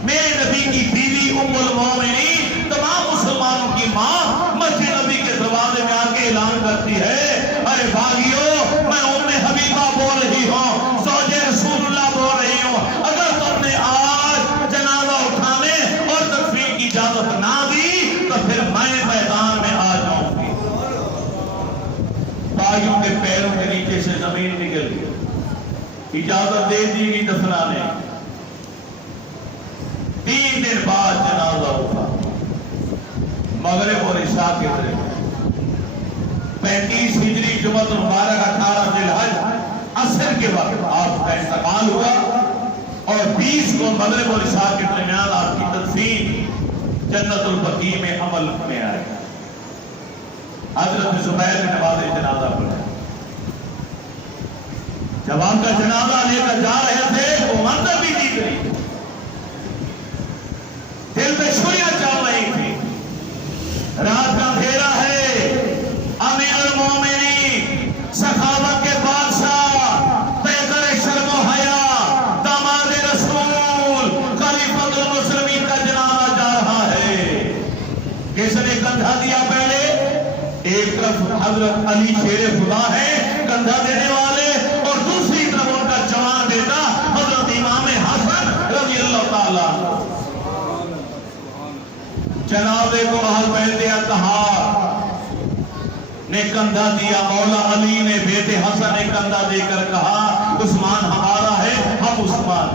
میرے نبی کی بیوی ام المومنین، تمام مسلمانوں کی ماں، مسجد نبی کے دروازے میں آ کے اعلان کرتی ہے ارے بھائیو میں ام حبیبہ بول رہی ہوں، زوجے رسول اللہ بول رہی ہوں، اگر تم نے آج جنازہ اٹھانے اور تدفین کی اجازت نہ دی تو پھر میں میدان میں آ جاؤں گی۔ بھائیوں کے پیروں کے نیچے سے زمین نکل گئی، اجازت دے دی گئی دفنانے۔ 3 دن بعد جنازہ اٹھا، مغرب اور عشاء کے طرف 35 ہجری جمعۃ المبارک 18 ذی الحج عصر کے وقت آپ کا انتقال ہوا، اور 20 کو مغرب اور عشاء کے درمیان آپ کی تدفین جنت البقیع میں عمل میں آئے۔ حضرت زبیر نے نماز جنازہ پڑھا، جب آپ کا جنازہ لے کر جا رہے تھے وہ منظر بھی دیکھ رہی، دل میں چھریاں چل رہی تھی، رات کا اندھیرا ہے، امیر المومنین سخاوت کے بادشاہ پیکر شرم و حیا داماد رسول خلیفۃ المسلمین کا جنازہ جا رہا ہے۔ کس نے کندھا دیا پہلے؟ ایک طرف حضرت علی شیر خدا ہے کندھا دینے والے، اور دوسری طرف ان کا جوان بیٹا حضرت امام حسن رضی اللہ تعالیٰ۔ جنازے کو اہل بیت اطہار نے کندھا دیا، مولا علی نے بیٹے حسن نے کندھا دے کر کہا عثمان ہمارا ہے، ہم عثمان۔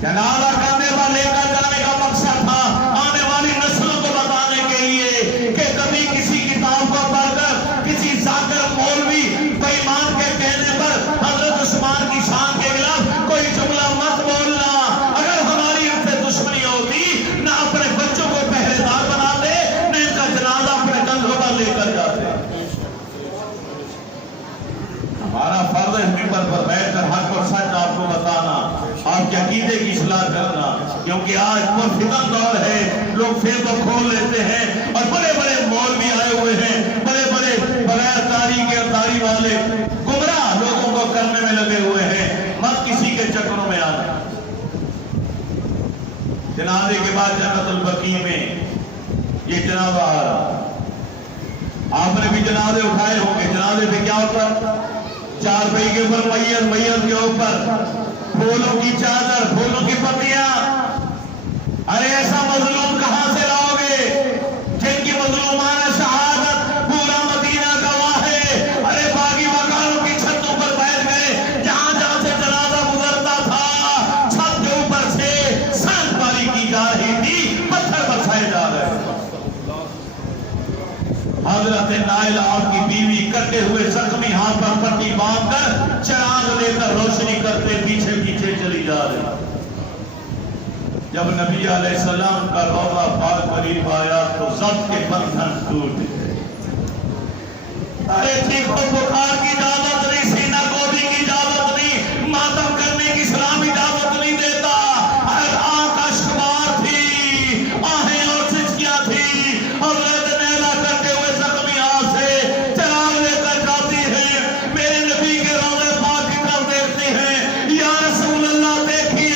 جنازہ کندھے پر لے کر جانے کا مقصد تھا آنے والی نسلوں کو بتانے کے لیے کہ کبھی کسی کتاب کو پڑھ کر کسی ذاکر مولوی بے ایمان کے کہنے پر حضرت عثمان کی شان کے خلاف کوئی جملہ مت بولنا۔ اگر ہماری ان سے دشمنی ہوتی نہ اپنے بچوں کو پہرے دار بناتے، نہ ان کا جنازہ اپنے کندھوں پر لے کر جاتے۔ ہمارا فرض ہے منبر پر بیٹھ کر حق اور سچ آپ کو بتانا، آپ کے عقیدے کی اصلاح کرنا، کیونکہ آج پرفتن دور ہے، لوگ فیس کو کھول لیتے ہیں اور بڑے بڑے مولوی آئے ہوئے ہیں، بڑے بڑے بغیر داڑھی والے گمراہ لوگوں کو کرنے میں لگے ہوئے ہیں، مت کسی کے چکروں میں آنا۔ جنازے کے بعد جنت البقیع میں یہ جنازہ آ رہا، آپ نے بھی جنازے اٹھائے ہوں گے، جنازے پہ کیا ہوتا ہے؟ 4 پہی کے اوپر میت کے اوپر پھولوں کی چادر، پھولوں کی پتیاں۔ ارے ایسا مظلوم کہاں سے لاؤ گے جن کی مظلومانہ شہادت پورا مدینہ گواہ ہے؟ ارے باغی مکانوں کی چھتوں پر بیٹھ گئے، جہاں جہاں سے جنازہ گزرتا تھا چھت کے اوپر سے سانس باری کی جا رہی تھی، پتھر برسائے جا رہے۔ حضرت نائلہ آپ کی بیوی کٹے ہوئے زخمی ہاتھ پر پٹی باندھ کر چراغ لے کر روشنی کرتے پیچھے پیچھے چلی جا رہی۔ جب نبی علیہ السلام کا روضہ پاک قریب آیا تو ضبط کے بندھن ٹوٹ گئے۔ ارے ٹھیک ہو، بخار کی اجازت نہیں، سینہ گودی کی اجازت نہیں، ماتم کرنے کی اسلام اجازت نہیں دیتا۔ آنکھ اشکبار تھی، آہیں اور سچکیاں تھی۔ حضرت نیلہ کرتے ہوئے زخمی ہاتھ سے چراغ لے کر جاتی ہے، میرے نبی کے روضے پاک کی طرف دیکھتی ہے۔ یا رسول اللہ دیکھیے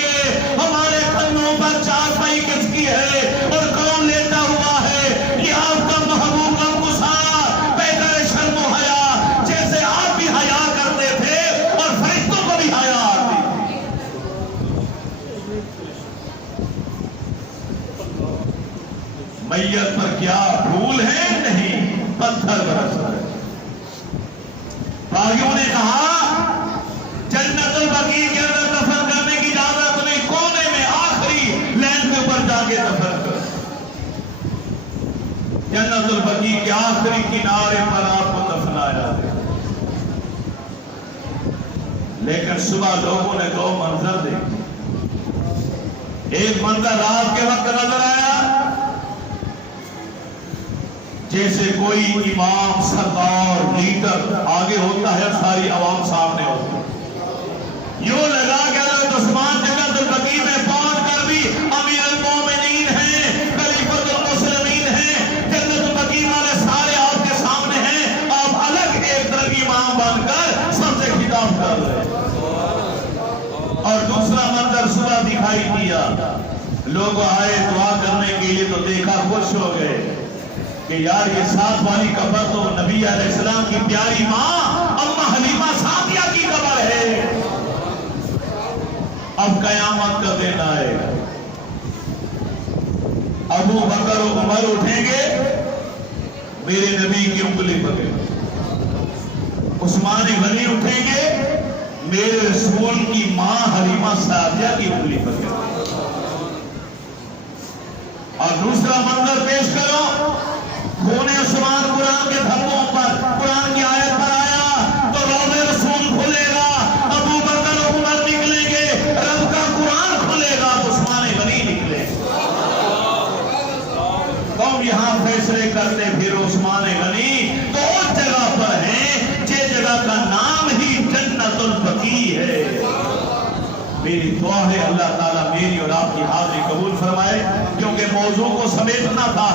ہمارے کھنوں پر چارپائی کس کی ہے اور کون لیٹا ہوا ہے؟ یہ آپ کا محبوب غمگسار بہتر شرم و حیا، جیسے آپ بھی حیا کرتے تھے اور فرشتوں کو بھی حیا آتی تھی۔ میت پر کیا پھول ہے؟ نہیں، پتھر برس رہے۔ باغیوں نے کہا جنت البقیع کے اندر دفن کرنے کی اجازت نہیں، کونے میں آخری لین کے اوپر جا کے دفن کر۔ جنت البقیع کے آخری کنارے پر آپ کو دفنایا گیا۔ لیکن صبح لوگوں نے دو منظر دیکھے۔ ایک منظر رات کے وقت نظر آیا، جیسے کوئی امام سردار لیڈر آگے ہوتا ہے، ساری عوام سامنے ہوتی ہے۔ یوں لگا کہ حضرت عثمان جنت البقیع میں پہنچ کر بھی امیر المومنین ہیں، خلیفۃ المسلمین ہیں، جنت البقیع والے سارے آپ کے سامنے ہیں، آپ الگ ایک طرف امام بن کر سب سے خطاب کر رہے ہیں۔ اور دوسرا منظر صبح دکھائی دیا، لوگ آئے دعا کرنے کے لیے تو دیکھا خوش ہو گئے کہ یار یہ ساتھ والی قبر تو نبی علیہ السلام کی پیاری ماں اماں حلیمہ سعدیہ کی قبر ہے۔ اب قیامت کا دن آئے گا، ابو بکر و عمر اٹھیں گے، میرے نبی کی انگلی پکڑ، عثمان غنی اٹھیں گے، میرے رسول کی ماں حلیمہ سعدیہ کی انگلی پکڑ۔ اور دوسرا منظر پیش کرو، خون عثمان قرآن کے دھبوں پر، قرآن کی آیت پر آیا تو روضے رسول کھلے گا، ابو بکر و عمر نکلیں گے، رب کا قرآن کھلے گا تو عثمان غنی نکلے گا۔ قوم یہاں فیصلے کرتے پھر عثمان غنی تو اس جگہ پر ہیں جس جگہ کا نام ہی جنت البقیع ہے۔ میری دعا ہے اللہ تعالیٰ میری اور آپ کی حاضری قبول فرمائے، کیونکہ موضوع کو سمیٹنا تھا۔